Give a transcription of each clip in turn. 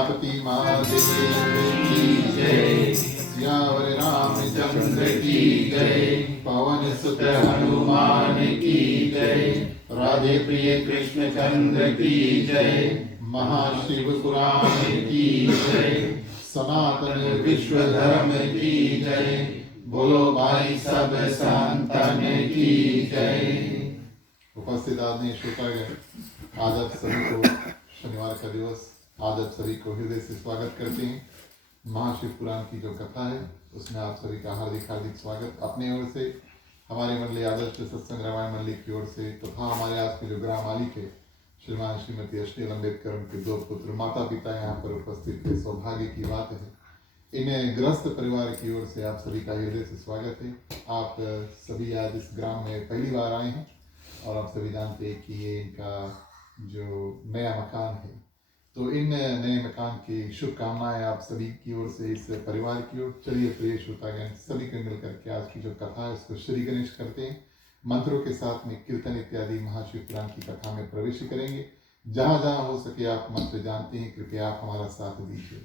उमापति महादेव की जय। सियावर रामचंद्र की जय। पवन सुत हनुमान की जय। राधे प्रिय कृष्ण चंद्र की जय। महाशिव पुराण की जय। सनातन विश्व धर्म की जय। बोलो भाई सब संतन की जय। उपस्थित आदरणीय श्रोतागण, आज आप सभी को शनिवार का दिवस, आज आप सभी को हृदय से स्वागत करते हैं। महाशिव पुराण की जो कथा है उसमें आप सभी का हार्दिक हार्दिक स्वागत। अपने ओर से, हमारे मंडली आदर्श सत्संग रामायण मंडली की ओर से तथा हमारे आज के जो ग्राम मालिक है श्रीमान श्रीमती अश्लील अम्बेडकर, उनके दो पुत्र, माता पिता यहाँ पर उपस्थित थे, सौभाग्य की बात है। इन गृहस्थ परिवार की ओर से आप सभी का हृदय से स्वागत है। आप सभी आज इस ग्राम में पहली बार आए हैं और आप सभी जानते हैं कि ये इनका जो नया मकान है, तो इन नए मकान की शुभकामनाएं आप सभी की ओर से, इस परिवार की ओर। चलिए प्रिय श्रोतागण, सभी को मिलकर के आज की जो कथा है उसको श्री गणेश करते हैं। मंत्रों के साथ में कीर्तन इत्यादि महाशिव पुराण की कथा में प्रवेश करेंगे। जहाँ जहाँ हो सके आप मंत्र जानते हैं, कृपया आप हमारा साथ दीजिए।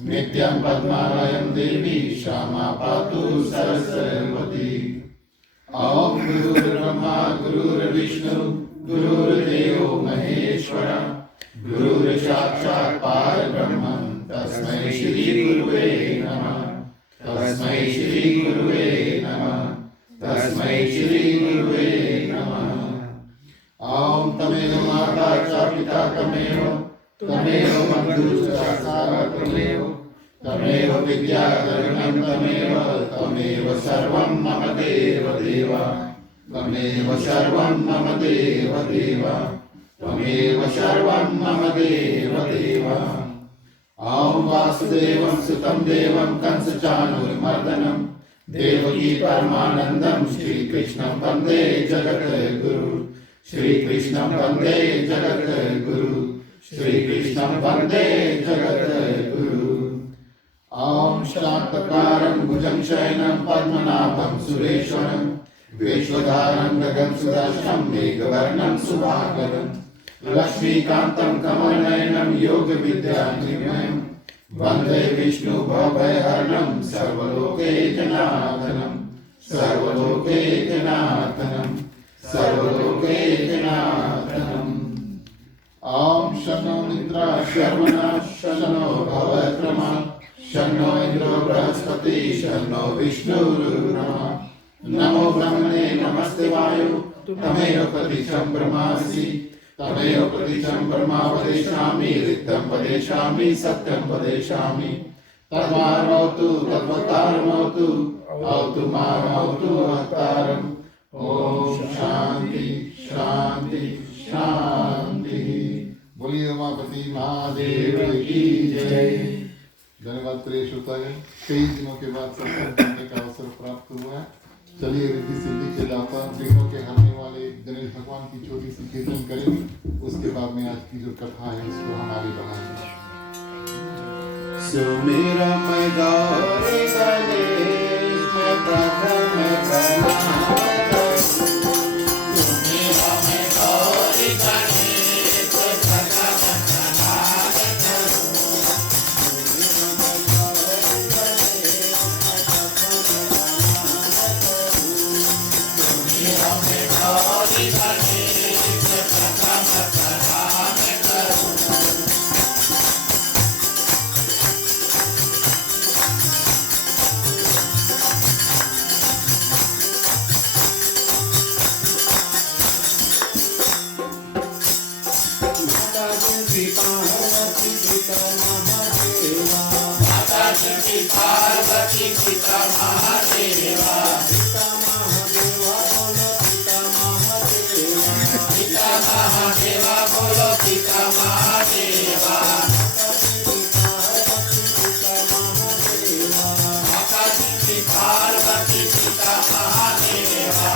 नित्यं पद्मालयं देवी श्यामा पातु सरस्वती। ओम गुरुर्ब्रह्मा गुरुर्विष्णु गुरुर्देवो महेश्वर गुरुर्साक्षात् परब्रह्म तस्मै श्री गुरुवे नमः। तस्मै श्री गुरुवे नमः। तस्मै श्री गुरुवे नमः। ओम तमेव माता च पिता तमेव, तमेव बन्धुश्च सखा तमेव, तमेव विद्याधरणं तमेव, तमेव सर्वं मम देव देव, तमेव सर्वं मम देव देव, तमेव सर्वं मम देव देव। ओम वासुदेवं सुतं देवं कंसचाणूरमर्दनं देवकी परमानन्दं श्रीकृष्णं वन्दे जगद्गुरुं। श्रीकृष्णं वन्दे जगद्गुरुं। श्रीकृष्णं वन्दे जगद्गुरुं। ओम शान्ताकारं भुजं शयनं पद्मनाभं सुरेश्वरं विश्वधारं गगनसदृशं मेघवर्णं शुभांगं लक्ष्मीकान्तं कमलनयनं योगविद्यानिलयं वन्दे विष्णु भवभयहरणं सर्वलोकैकनाथनं। सर्वलोकैकनाथनं। सर्वलोकैकनाथनं। ओम शन्नो निद्रा शर्वणा शन्नो भवत्रमा शन्नो इंद्रो बृहस्पति शन्नो विष्णुरुर्ब्रह्मा। नमो ब्रह्मणे नमस्ते वायु तमेव प्रतीचं ब्रह्मासि, तमेव प्रतीचं ब्रह्मा वदिष्यामि, ऋतं वदिष्यामि, सत्यं वदिष्यामि। तद्वारमौतु तद्वतारमौतु औतु मामौतु अवतारम्। ओम शांति शांति शांति। बोलिए उमापति महादेव की जय। धन्यवाद प्रिय श्रोतागण, कई दिनों के बाद सत्संग करने का अवसर प्राप्त हुआ है। चलिए रिद्धि सिद्धि के दाता, विघ्नों के हरने वाले गणेश भगवान की छोटी सी कीर्तन करेंगे। उसके बाद में आज की जो कथा है उसको हम आगे बढ़ाएंगे। सुमिरम गौरी गणेश प्रथम प्रणाम। पार्वती पिता महादेवा पिता महादेवा बोलो पिता महादेवा माता जी पार्वती पिता महादेवा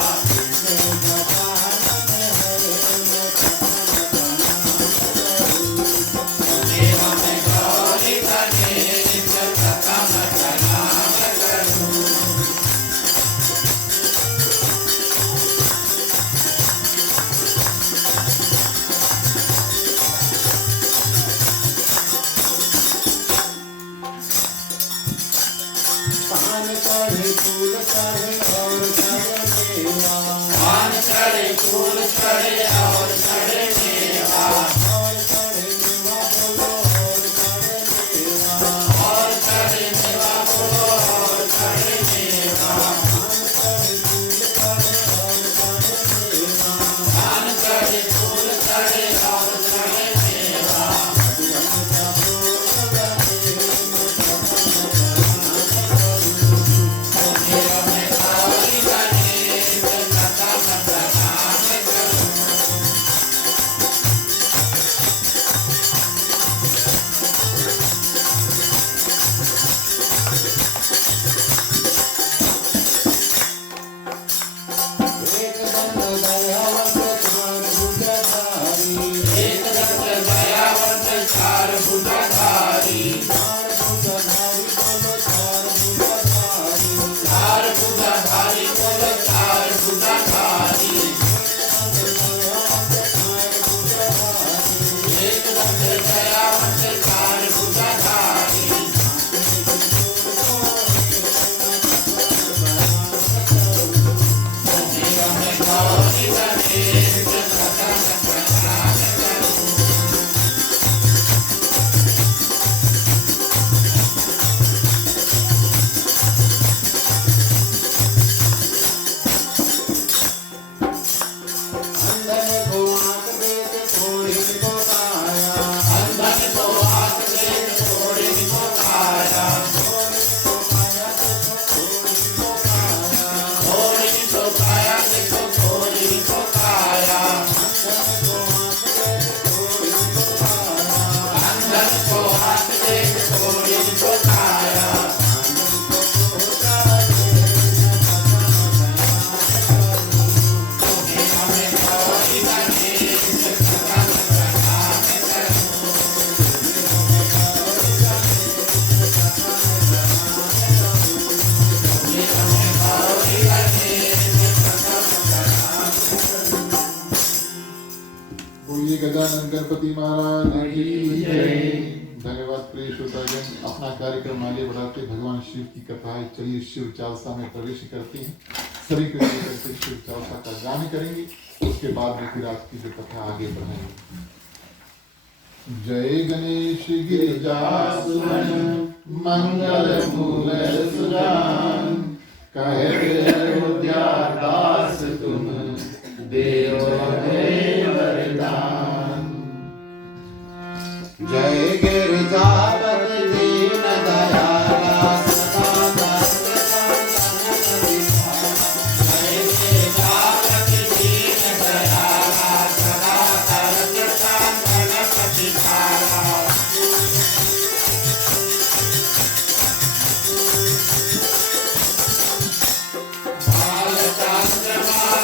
फूल चढ़े और चढ़े मेवा और चढ़े मेवा बोलो और चढ़े मेवा बोलो और चढ़े मेवा धान चढ़े फूल चढ़े और चढ़े मेवा गजानन गणपति महाराज की जय। धन्यवाद प्रिय श्रोतागण, अपना कार्यक्रम आगे बढ़ाते भगवान शिव की कथाएं चलिए शिव चालसा में प्रवेश करती हैं। सभी करके शिव चालसा का गान करेंगे, उसके बाद में फिर आपकी जो कथा आगे बढ़ाएंगे। जय गणेश गिरिजासुवन मंगल मूल सुजान, कहे अयोध्या दास तुम देव वरदान। जय गिरिजापति दीन दयाला सदा जय गिरिजापति दीन दयाला सदा करत गणपति काला। बाल चंद्रमा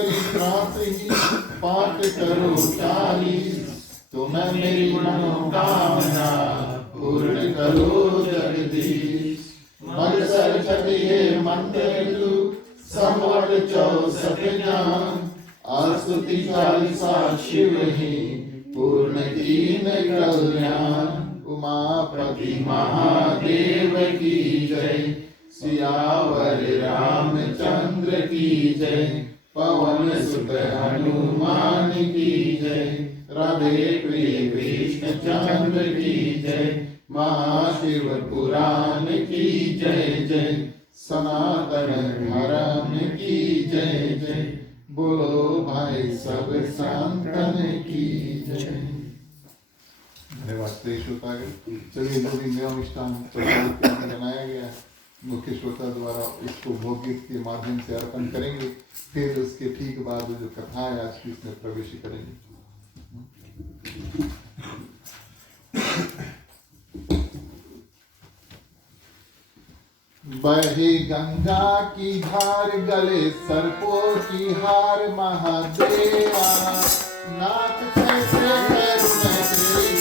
परित्राण ही पाठ करो 40, तुम मेरी मनोकामना पूर्ण करो जगदीश। मग सरस्वती मंत्र तू संवट 64 ज्ञान, आस्तुति 40 शिव ही पूर्ण कीन कल्याण। उमापति महादेव की जय, सियावर रामचंद्र की जय, पवन सुत हनुमान की जय, राधे प्रिय कृष्ण चंद्र की जय, महाशिव पुराण की जय जय, सनातन धर्म की जय जय, बोलो भाई सब संतन की जय। धन्यवाद। श्रोता चलिए जो भी नियम मिष्ठान बनाया गया है मुख्य श्रोता द्वारा इसको भोगित के माध्यम से अर्पण करेंगे, फिर उसके ठीक बाद जो कथा है आज की इसमें प्रवेश करेंगे। बहे गंगा की धार गले सर्पों की हार महादेवा, नाथ कैसे करूं मैं तेरी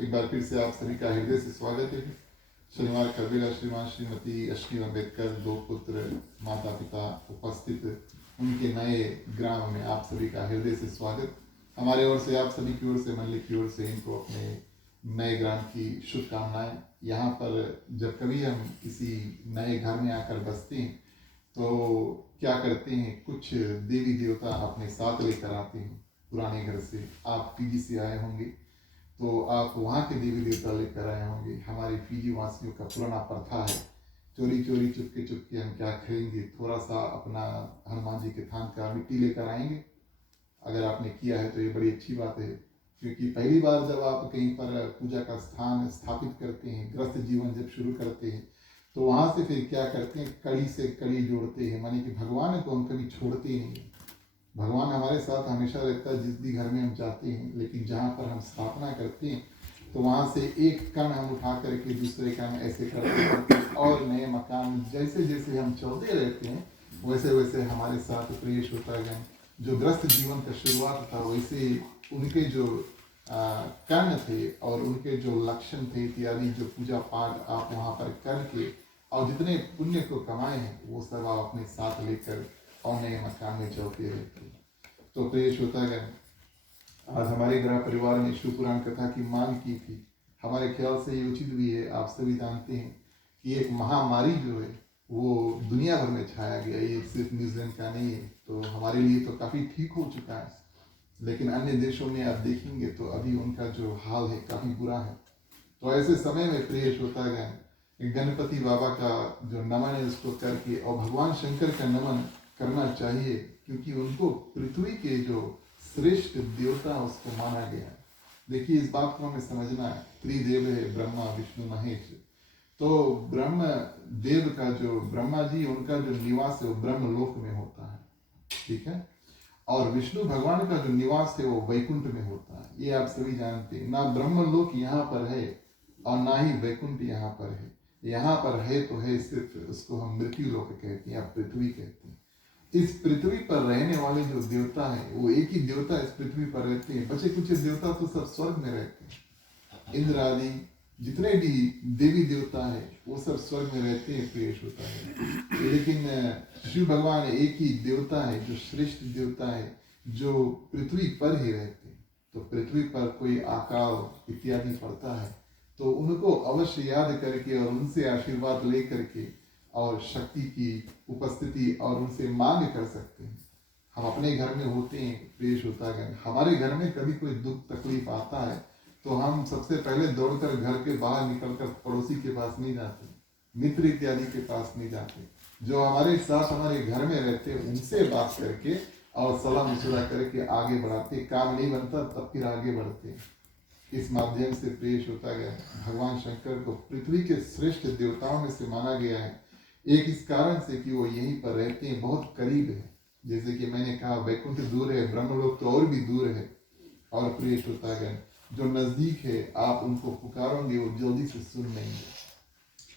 एक बार फिर से आप सभी का हृदय से स्वागत है। शनिवार कबीरा श्रीमान श्रीमती अश्विनी अम्बेडकर, दो पुत्र, माता पिता उपस्थित, उनके नए ग्राम में आप सभी का हृदय से स्वागत। हमारे ओर से, आप सभी की ओर से, मंडली की ओर से इनको अपने नए ग्राम की शुभकामनाएं। यहाँ पर जब कभी हम किसी नए घर में आकर बसते हैं तो क्या करते हैं, कुछ देवी देवता अपने साथ लेकर आते हैं। पुराने घर से आप पीजी से आए होंगे तो आप वहाँ के देवी देवता लेकर आए होंगे। हमारे पीजी वासियों का पुराना प्रथा है, चोरी चोरी चुपके चुपके हम क्या करेंगे, थोड़ा सा अपना हनुमान जी के थान का मिट्टी लेकर आएंगे। अगर आपने किया है तो ये बड़ी अच्छी बात है, क्योंकि पहली बार जब आप कहीं पर पूजा का स्थान स्थापित करते हैं, गृहस्थ जीवन जब शुरू करते हैं तो वहां से फिर क्या करते हैं, कड़ी से कड़ी जोड़ते हैं, माने कि भगवान को हम कभी छोड़ते ही नहीं। भगवान हमारे साथ हमेशा रहता है जिस भी घर में हम जाते हैं, लेकिन जहाँ पर हम स्थापना करते हैं तो वहाँ से एक कण हम उठा करके दूसरे कण ऐसे करते करते और नए मकान जैसे जैसे हम चलते रहते हैं वैसे वैसे हमारे साथ प्रवेश होता है। जो ग्रस्त जीवन का शुरुआत था वैसे उनके जो कर्ण थे और उनके जो लक्षण थे इत्यादि, जो पूजा पाठ आप वहाँ पर करके और जितने पुण्य को कमाए हैं वो सब आप अपने साथ लेकर और नए मकान में चलते रहते हैं। तो प्रवेश होता है। आज हमारे गृह परिवार में शिव पुराण कथा की मांग की थी। हमारे ख्याल से ये उचित भी है। आप सभी जानते हैं कि एक महामारी जो है वो दुनिया भर में छाया गया, ये सिर्फ न्यूजीलैंड का नहीं है। तो हमारे लिए तो काफ़ी ठीक हो चुका है, लेकिन अन्य देशों में आप देखेंगे तो अभी उनका जो हाल है काफ़ी बुरा है। तो ऐसे समय में प्रवेश होता है गणपति बाबा का जो नमन है उसको करके और भगवान शंकर का नमन करना चाहिए, क्योंकि उनको पृथ्वी के जो श्रेष्ठ देवता उसको माना गया है। देखिए इस बात को हमें समझना है, त्रिदेव है ब्रह्मा विष्णु महेश। तो ब्रह्म देव का जो ब्रह्मा जी उनका जो निवास है वो ब्रह्म लोक में होता है, ठीक है, और विष्णु भगवान का जो निवास है वो वैकुंठ में होता है। ये आप सभी जानते हैं। ना ब्रह्म लोक यहाँ पर है और ना ही वैकुंठ यहाँ पर है। यहाँ पर है तो है सिर्फ उसको हम मृत्यु लोक कहते हैं या पृथ्वी कहते हैं। इस पृथ्वी पर रहने वाले जो देवता है वो एक ही देवता इस पृथ्वी पर रहते हैं। बचे कुछ देवता तो सब स्वर्ग में रहते हैं। इंद्र आदि जितने भी देवी देवता है वो सब स्वर्ग में रहते हैं, प्रवेश होता है। लेकिन शिव भगवान एक ही देवता है जो श्रेष्ठ देवता है, जो पृथ्वी पर ही रहते हैं। तो पृथ्वी पर कोई अकाल इत्यादि पड़ता है तो उनको अवश्य याद करके और उनसे आशीर्वाद ले करके और शक्ति की उपस्थिति और उनसे मांग कर सकते हैं। हम अपने घर में होते हैं, पेश होता है। हमारे घर में कभी कोई दुख तकलीफ आता है तो हम सबसे पहले दौड़कर घर के बाहर निकलकर पड़ोसी के पास नहीं जाते, मित्र इत्यादि के पास नहीं जाते। जो हमारे साथ हमारे घर में रहते हैं उनसे बात करके और सलाह मशुरा करके आगे बढ़ाते। काम नहीं बनता तब फिर आगे बढ़ते। इस माध्यम से पेश होता गया। भगवान शंकर को पृथ्वी के श्रेष्ठ देवताओं में से माना गया है। एक इस कारण से कि वो यहीं पर रहते हैं, बहुत करीब है। जैसे कि मैंने कहा वैकुंठ दूर है, ब्रह्मलोक तो और भी दूर है। और प्रेष होता है जो नजदीक है आप उनको पुकारोगे वो जल्दी से सुन लेंगे।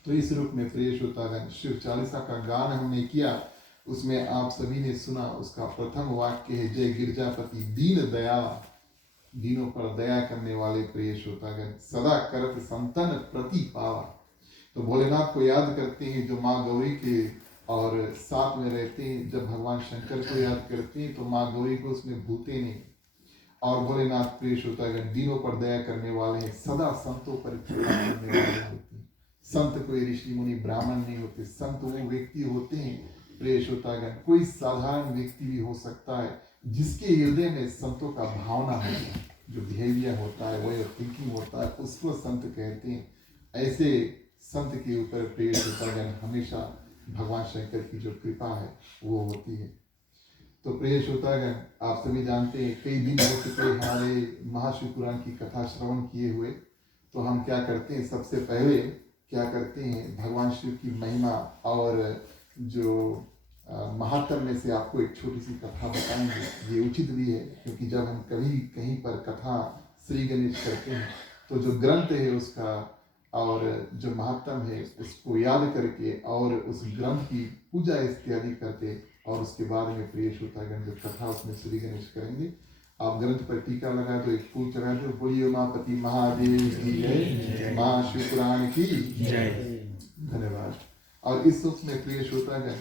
तो इस रूप में प्रेष होता है। शिव चालीसा का गान हमने किया, उसमें आप सभी ने सुना। उसका प्रथम वाक्य है जय गिरजापति दीन दयाल, दीनों पर दया करने वाले प्रेष होता है। सदा करत संतन प्रति पावा। तो भोलेनाथ को याद करते हैं जो माँ गौरी के और साथ में रहते हैं। जब भगवान शंकर को याद करते हैं तो माँ गौरी को उसमें भूते नहीं। और भोलेनाथ प्रेष होता है दीनों पर दया करने वाले हैं, सदा संतों पर कृपा करने वाले होते हैं। संत कोई ऋषि मुनि ब्राह्मण नहीं होते, संत वो व्यक्ति होते हैं प्रेष होता है। कोई साधारण व्यक्ति भी हो सकता है जिसके हृदय में संतों का भावना होता है, जो बिहेवियर होता है, वे थिंकिंग होता है, उसको संत कहते हैं। ऐसे संत के ऊपर प्रेष होता है हमेशा भगवान शंकर की जो कृपा है वो होती है। तो प्रेष होता है आप सभी जानते हैं कई दिन हो चुके हमारे महाशिव पुराण की कथा श्रवण किए हुए। तो हम क्या करते हैं, सबसे पहले क्या करते हैं भगवान शिव की महिमा और जो महात्म में से आपको एक छोटी सी कथा बताएंगे। ये उचित भी है क्योंकि जब हम कभी कहीं पर कथा श्री गणेश करते हैं तो जो ग्रंथ है उसका और जो महात्म है उसको याद करके और उस ग्रंथ की पूजा इत्यादि करते और उसके बाद में प्रेष होता है जो कथा उसमें श्री गणेश करेंगे। आप ग्रंथ पर टीका लगा दो, एक फूल चढ़ा दो, बोलिए उमापति महादेव की जय, महाशिव पुराण की जय। धन्यवाद। और इस उसमें प्रेष होता है।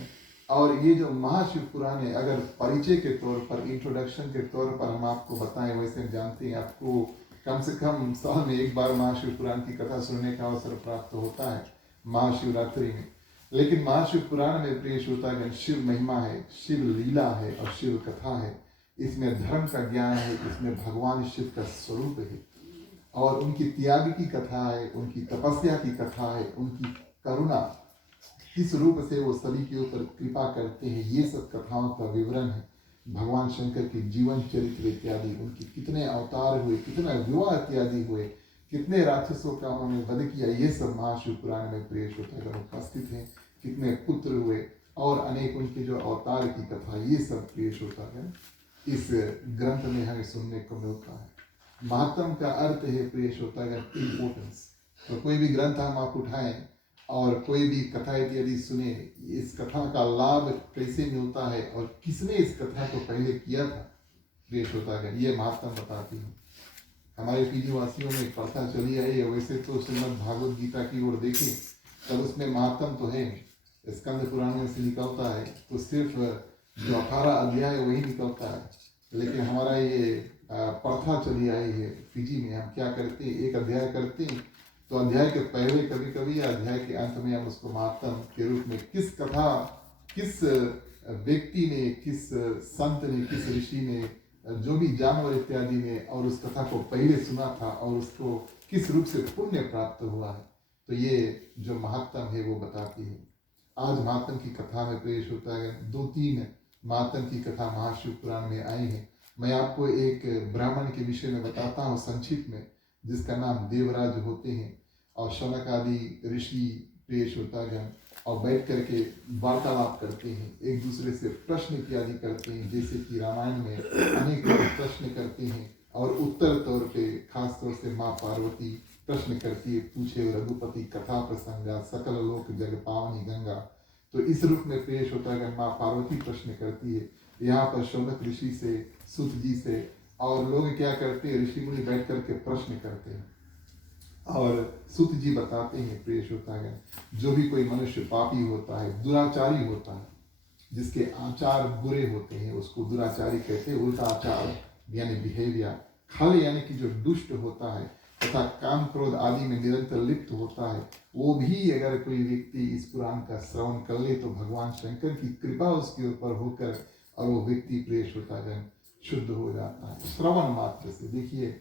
और ये जो महाशिव पुराण है अगर परिचय के तौर पर, इंट्रोडक्शन के तौर पर हम आपको बताएं, वैसे जानते हैं आपको कम से कम साल में एक बार महाशिव पुराण की कथा सुनने का अवसर प्राप्त होता है महाशिवरात्रि में। लेकिन महाशिव पुराण में प्रेष होता है शिव महिमा है, शिव लीला है और शिव कथा है। इसमें धर्म का ज्ञान है, इसमें भगवान शिव का स्वरूप है और उनकी त्याग की कथा है, उनकी तपस्या की कथा है, उनकी करुणा किस रूप से वो सभी के ऊपर कृपा करते हैं, ये सब कथाओं का विवरण है। भगवान शंकर के जीवन चरित्र इत्यादि, उनके कितने अवतार हुए, कितना विवाह इत्यादि हुए, कितने राक्षसों का उन्होंने वध किया, ये सब महाशिव पुराण में प्रिय श्रोतागण उपस्थित हैं। कितने पुत्र हुए और अनेक उनके जो अवतार की कथा, ये सब प्रिय श्रोतागण इस ग्रंथ में हमें सुनने को मिलता है। महात्म का अर्थ है प्रिय श्रोतागण इम्पोर्टेंस। तो कोई भी ग्रंथ हम आप उठाएं और कोई भी कथा इत्यादि सुने, इस कथा का लाभ कैसे मिलता है और किसने इस कथा को पहले किया था, प्रिय श्रोतागण ये महात्म बताती है। हमारे पीढ़ी वासियों में प्रथा चली आई है। वैसे तो श्रीमद् भागवत गीता की ओर देखें तब उसमें महात्म तो है, स्कंद पुराण में से निकलता है तो सिर्फ जो 18 अध्याय वही निकलता है। लेकिन हमारा ये प्रथा चली आई है पीजी में, हम क्या करते हैं, एक अध्याय करते हैं तो अध्याय के पहले कभी कभी अध्याय के अंत में हम उसको महात्म के रूप में किस कथा, किस व्यक्ति ने, किस संत ने, किस ऋषि ने, जो भी जानवर इत्यादि ने और उस कथा को पहले सुना था और उसको किस रूप से पुण्य प्राप्त हुआ है, तो ये जो महात्म है वो बताती है। आज महात्म की कथा में पेश होता है 2-3 महात्म की कथा महाशिव पुराण में आई है। मैं आपको एक ब्राह्मण के विषय में बताता हूँ संक्षिप्त में, जिसका नाम देवराज होते हैं और शौनक आदि ऋषि पेश होता है और बैठ करके वार्तालाप करते हैं, एक दूसरे से प्रश्न इत्यादि करते हैं। जैसे कि रामायण में अनेक प्रश्न करते हैं और उत्तर तौर पे खास तौर से माँ पार्वती प्रश्न करती है, पूछे रघुपति कथा प्रसंगा सकल लोक जग पावनी गंगा। तो इस रूप में पेश होता है माँ पार्वती प्रश्न करती है यहाँ पर शौनक ऋषि से, सुत जी से, और लोग क्या करते हैं, ऋषि मुनि बैठ करके प्रश्न करते हैं और सुत जी बताते हैं प्रिय श्रोतागण, जो भी कोई मनुष्य पापी होता है, दुराचारी होता है, जिसके आचार बुरे होते हैं उसको दुराचारी कहते हैं। उल्टा आचार यानी बिहेवियर, खाली यानी कि जो दुष्ट होता है तथा काम क्रोध आदि में निरंतर लिप्त होता है, वो भी अगर कोई व्यक्ति इस पुराण का श्रवण कर ले तो भगवान शंकर की कृपा उसके ऊपर होकर और वो व्यक्ति प्रिय श्रोतागण शुद्ध हो जाता है श्रवण मात्र से। देखिए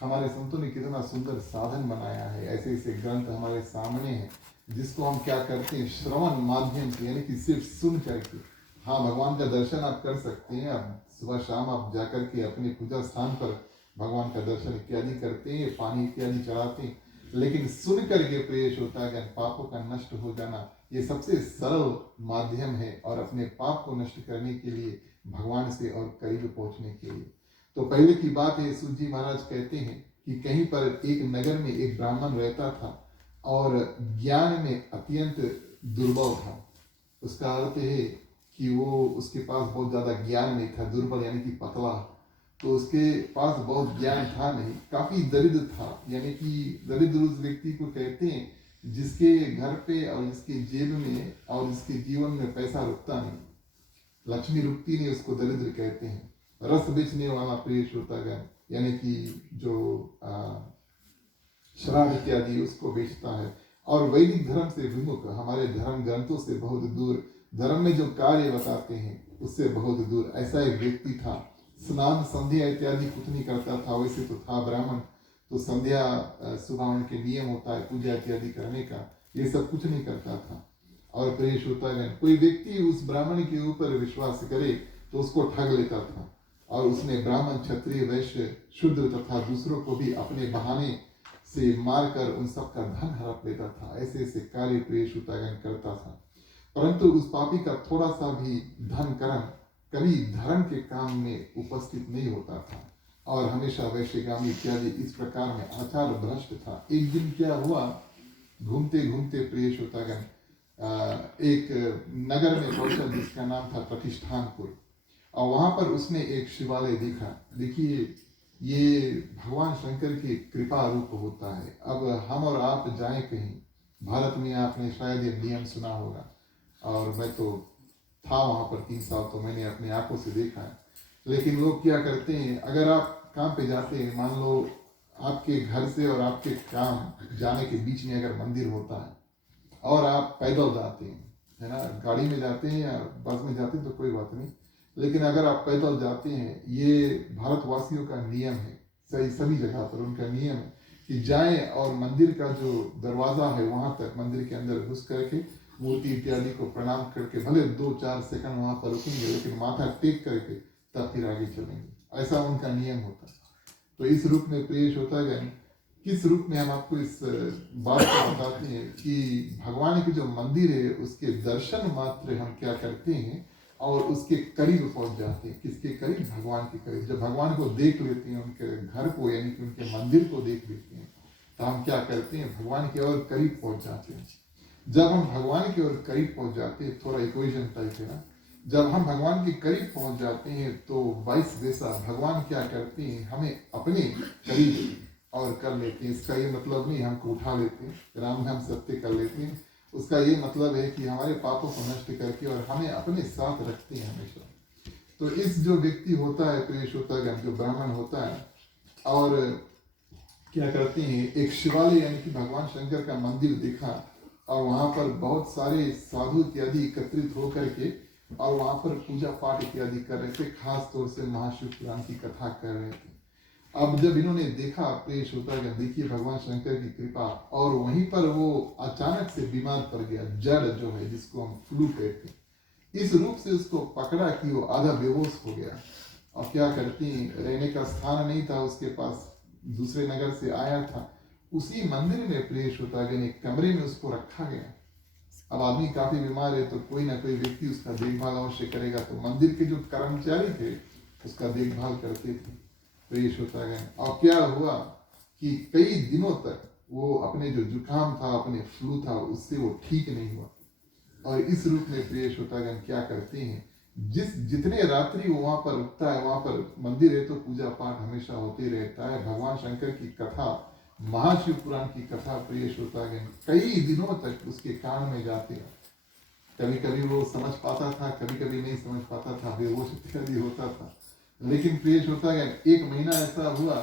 हमारे संतों ने कितना सुंदर साधन बनाया है, ऐसे ऐसे ग्रंथ हमारे सामने हैं जिसको हम क्या करते हैं, श्रवण माध्यम से, यानी कि सिर्फ सुन करके। हाँ, भगवान का दर्शन आप कर सकते हैं, आप सुबह शाम आप जाकर के अपने पूजा स्थान पर भगवान का दर्शन इत्यादि करते हैं, पानी इत्यादि चढ़ाते हैं, लेकिन सुन करके प्रेष होता है पापों का नष्ट हो जाना, ये सबसे सरल माध्यम है और अपने पाप को नष्ट करने के लिए, भगवान से और करीब पहुंचने के लिए। तो पहले की बात है, सूत जी महाराज कहते हैं कि कहीं पर एक नगर में एक ब्राह्मण रहता था और ज्ञान में अत्यंत दुर्बल था। उसका अर्थ है कि वो, उसके पास बहुत ज़्यादा ज्ञान नहीं था, दुर्बल यानी कि पतला, तो उसके पास बहुत ज्ञान था नहीं, काफ़ी दरिद्र था। यानी कि दरिद्र उस व्यक्ति को कहते हैं जिसके घर पे और जिसके जेब में और जिसके जीवन में पैसा रुकता नहीं, लक्ष्मी रुकती नहीं, उसको दरिद्र कहते हैं। रस बेचने वाला प्रिय श्रोतागण, यानी कि जो शराब इत्यादि उसको बेचता है और वैदिक धर्म से विमुख, हमारे धर्म ग्रंथों से बहुत दूर, धर्म में जो कार्य बताते हैं उससे बहुत दूर ऐसा एक व्यक्ति था। स्नान संध्या इत्यादि कुछ नहीं करता था, वैसे तो था ब्राह्मण, तो संध्या सुबह उनके नियम होता है पूजा इत्यादि करने का, ये सब कुछ नहीं करता था। और प्रिय श्रोतागण, कोई व्यक्ति उस ब्राह्मण के ऊपर विश्वास करे तो उसको ठग लेता था और उसने ब्राह्मण, क्षत्रिय, वैश्य, शूद्र तथा दूसरों को भी अपने बहाने से मारकर उन सबका धन हड़प लेता था। ऐसे ऐसे कार्य प्रिय श्रोतागण करता था, परंतु उस पापी का थोड़ा सा भी धन कर्म कभी धर्म के काम में उपस्थित नहीं होता था और हमेशा वैश्यगामी इत्यादि इस प्रकार में आचार भ्रष्ट था। एक दिन क्या हुआ, घूमते घूमते प्रिय श्रोतागण एक नगर में पहुंचा जिसका नाम था प्रतिष्ठानपुर, और वहां पर उसने एक शिवालय देखा। देखिए ये भगवान शंकर की कृपा रूप होता है। अब हम और आप जाएं कहीं, भारत में आपने शायद ये नियम सुना होगा, और मैं तो था वहाँ पर 3 साल, तो मैंने अपने आंखों से देखा है। लेकिन लोग क्या करते हैं, अगर आप काम पे जाते हैं, मान लो आपके घर से और आपके काम जाने के बीच में अगर मंदिर होता है और आप पैदल जाते हैं, है ना, गाड़ी में जाते हैं या बस में जाते हैं तो कोई बात नहीं, लेकिन अगर आप पैदल जाते हैं, ये भारतवासियों का नियम है, सभी जगह पर उनका नियम है कि जाएं और मंदिर का जो दरवाज़ा है वहाँ तक, मंदिर के अंदर घुस करके मूर्ति इत्यादि को प्रणाम करके भले 2-4 सेकंड वहाँ पर रुकेंगे, लेकिन माथा टेक करके तब फिर आगे चलेंगे, ऐसा उनका नियम होता है। तो इस रूप में प्रिय श्रोतागण किस रूप में हम आपको इस बात को बताते हैं कि भगवान के जो मंदिर है उसके दर्शन मात्र हम क्या करते हैं और उसके करीब पहुंच जाते हैं। किसके करीब? भगवान के करीब। जब भगवान को देख लेते हैं, उनके घर को यानी कि उनके मंदिर को देख लेते हैं, तो हम क्या करते हैं? भगवान के और करीब पहुंच जाते हैं। जब हम भगवान की ओर करीब पहुंच जाते हैं, थोड़ा इक्वेशन टाइप है ना, जब हम भगवान के करीब पहुंच जाते हैं तो वाइस वैसा भगवान क्या करते हैं? हमें अपने करीब और कर लेते हैं। इसका ये मतलब नहीं हमको उठा लेते हैं, राम नाम सत्य कर लेते हैं। उसका ये मतलब है कि हमारे पापों को नष्ट करके और हमें अपने साथ रखते हैं हमेशा। तो इस जो व्यक्ति होता है प्रेष होता है, जो ब्राह्मण होता है, और क्या करते हैं? एक शिवालय यानी कि भगवान शंकर का मंदिर देखा और वहां पर बहुत सारे साधु इत्यादि एकत्रित होकर के और वहां पर पूजा पाठ इत्यादि कर रहे थे। खास तौर से महाशिव पुराण की कथा कर रहे थे। अब जब इन्होंने देखा पेश होता गया, देखिए भगवान शंकर की कृपा, और वहीं पर वो अचानक से बीमार पड़ गया। जड़ जो है जिसको हम फ्लू कहते हैं, इस रूप से उसको पकड़ा कि वो आधा बेहोश हो गया। और क्या करती, रहने का स्थान नहीं था उसके पास, दूसरे नगर से आया था। उसी मंदिर में प्रेष होता गया, एक कमरे में उसको रखा गया। अब आदमी काफी बीमार है तो कोई ना कोई व्यक्ति उसका देखभाल अवश्य करेगा। तो मंदिर के जो कर्मचारी थे उसका देखभाल करते थे। प्रेष होता गया। और क्या हुआ कि कई दिनों तक वो अपने जो जुकाम था, अपने फ्लू था, उससे वो ठीक नहीं हुआ। और इस रूप में प्रेष होता गया क्या करते हैं? जितने रात्रि वो वहां पर रुकता है, वहां पर मंदिर है तो पूजा पाठ हमेशा होते रहता है। भगवान शंकर की कथा, महाशिव पुराण की कथा प्रेष होता गया कई दिनों तक उसके कान में जाते हैं। कभी कभी वो समझ पाता था, कभी कभी नहीं समझ पाता था, बेहोश इत्यादि होता था। लेकिन पेश होता गया, 1 महीना ऐसा हुआ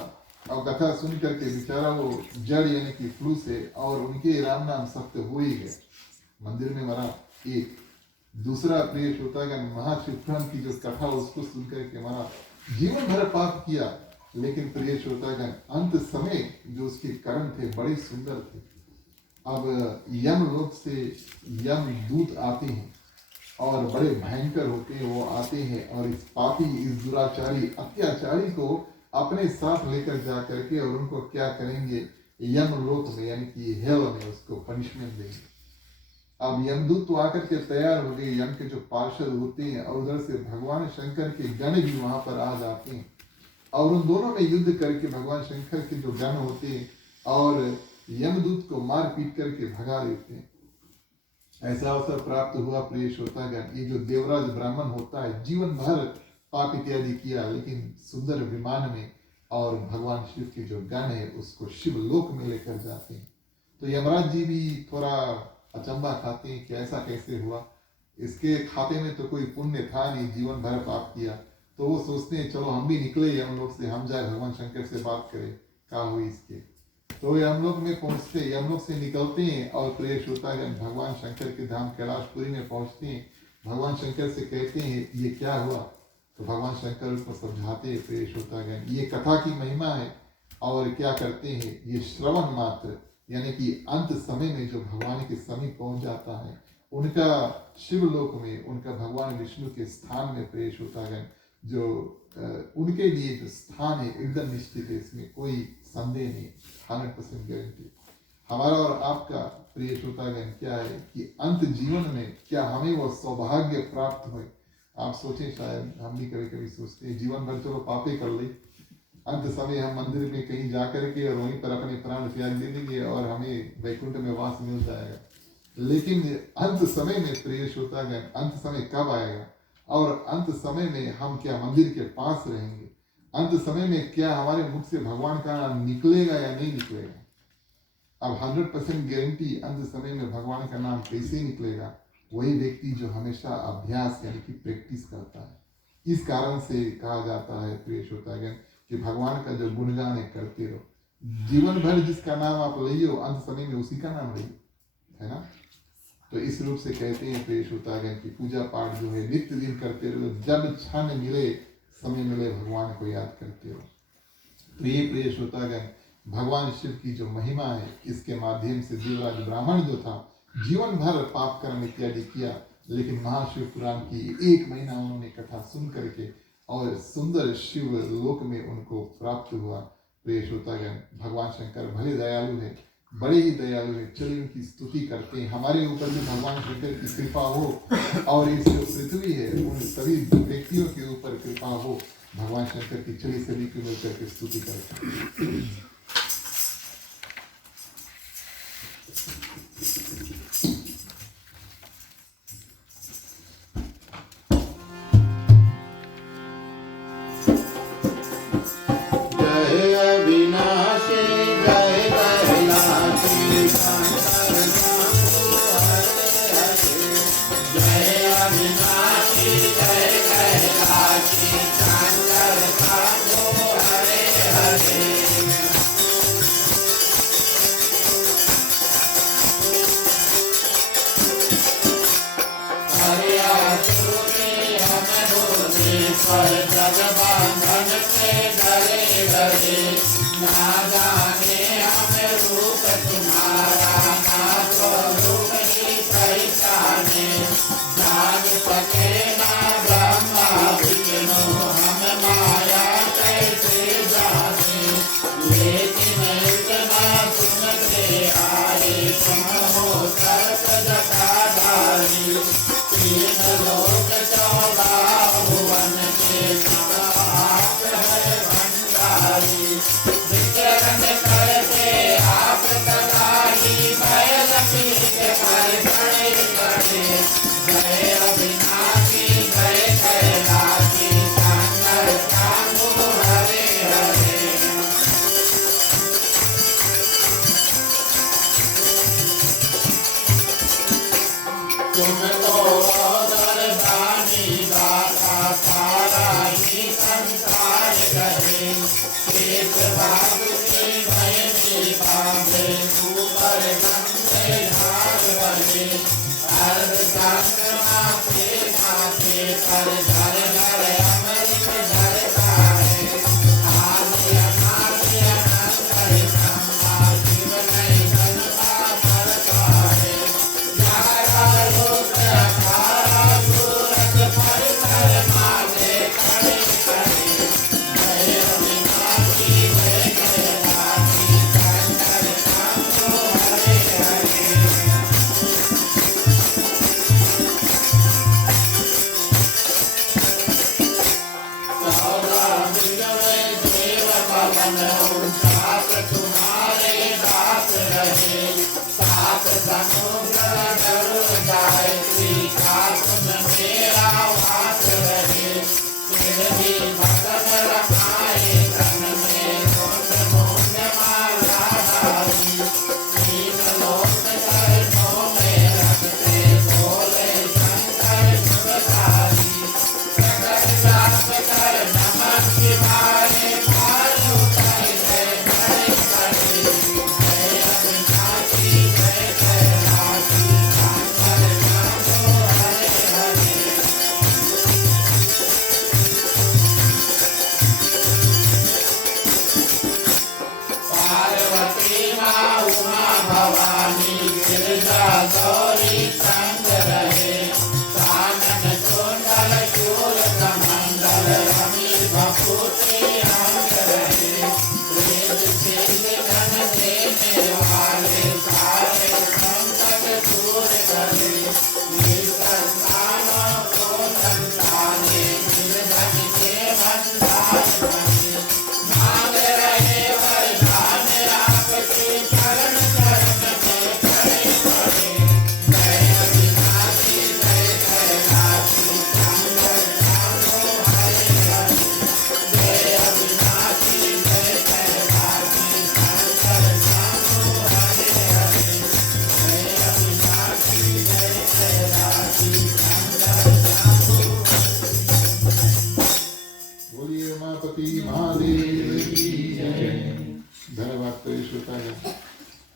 और कथा सुन करके बेचारा वो जड़ यानी कि फ्लू से, और उनके राम नाम सत्य हो ही गए, मंदिर में मरा। एक दूसरा पेश होता गया, महाशिवपुराण की जो कथा उसको सुन करके मरा। जीवन भर पाप किया, लेकिन प्रेष होता गया अंत समय जो उसके कर्म थे बड़े सुंदर थे। अब यम लोक से यम दूत आते हैं और बड़े भयंकर होके वो आते हैं और इस पापी, इस दुराचारी, अत्याचारी को अपने साथ लेकर जा करके और उनको क्या करेंगे? यम लोक में यानी कि हेल में उसको पनिशमेंट देंगे। अब यमदूत तो आकर के तैयार हो गए, यम के जो पार्षद होते हैं, और उधर से भगवान शंकर के गण भी वहां पर आ जाते हैं और उन दोनों में युद्ध करके भगवान शंकर के जो गण होते हैं और यमदूत को मार पीट करके भगा देते हैं। ऐसा अवसर प्राप्त हुआ प्रेष होता गया। ये जो देवराज ब्राह्मण होता है, जीवन भर पाप इत्यादि किया, लेकिन सुंदर विमान में और भगवान शिव के जो गण है उसको शिव लोक में लेकर जाते हैं। तो यमराज जी भी थोड़ा अचंबा खाते हैं कि ऐसा कैसे हुआ, इसके खाते में तो कोई पुण्य था नहीं, जीवन भर पाप किया। तो वो सोचते हैं चलो हम भी निकले यमलोक से, हम जाए भगवान शंकर से बात करें क्या हुई इसके। तो यमलोक में पहुंचते, यमलोक से निकलते हैं और प्रेष होता है भगवान शंकर के धाम कैलाशपुरी में पहुंचते हैं। भगवान शंकर से कहते हैं ये क्या हुआ, तो भगवान शंकर उसको समझाते हैं प्रेष होता है ये कथा की महिमा है। और क्या करते हैं, ये श्रवण मात्र यानी कि अंत समय में जो भगवान के समीप पहुंच जाता है, उनका शिवलोक में, उनका भगवान विष्णु के स्थान में प्रेष होता है, जो उनके लिए जो स्थान है एकदम निश्चित है, इसमें कोई संदेह नहीं, 100% गारंटी। हमारा और आपका प्रेष होता है क्या है कि अंत जीवन में क्या हमें वो सौभाग्य प्राप्त हो। आप सोचें, शायद हम भी कभी कभी सोचते हैं जीवन भर चलो पापे कर ले, अंत समय हम मंदिर में कहीं जा करके और वहीं पर अपने प्राण त्याग दे देंगे और हमें वैकुंठ में वास मिल जाएगा। लेकिन अंत समय में प्रेष होता है, अंत समय कब आएगा और अंत समय में हम क्या मंदिर के पास रहेंगे, अंत समय में क्या हमारे मुख से भगवान का नाम निकलेगा या नहीं निकलेगा। अब 100% गारंटी अंत समय में भगवान का नाम कैसे निकलेगा, वही व्यक्ति जो हमेशा अभ्यास यानी कि प्रैक्टिस करता है। इस कारण से कहा जाता है प्रेष होता है कि भगवान का जो गुणगान है करते रहो, जीवन भर जिसका नाम आप लियो अंत समय में उसी का नाम लियो, है ना। तो इस रूप से कहते हैं प्रेष होता है कि पूजा पाठ जो है नित्य दिन करते रहो, जब क्षण मिले समय मिले भगवान को याद करते रहो। तो ये प्रेष होता है भगवान शिव की जो महिमा है, इसके माध्यम से देवराज ब्राह्मण जो था जीवन भर पाप कर्म इत्यादि किया, लेकिन महाशिव पुराण की 1 महीना उन्होंने कथा सुन करके और सुंदर शिव लोक में उनको प्राप्त हुआ। प्रिय श्रोतागण, भगवान शंकर भले दयालु है, बड़े ही दयालु है। चलिए उनकी स्तुति करते हैं। हमारे ऊपर भी भगवान शंकर की कृपा हो और इस जो पृथ्वी है उन सभी व्यक्तियों के ऊपर कृपा हो भगवान शंकर की। चलिए सभी को मिलकर के स्तुति करते हैं।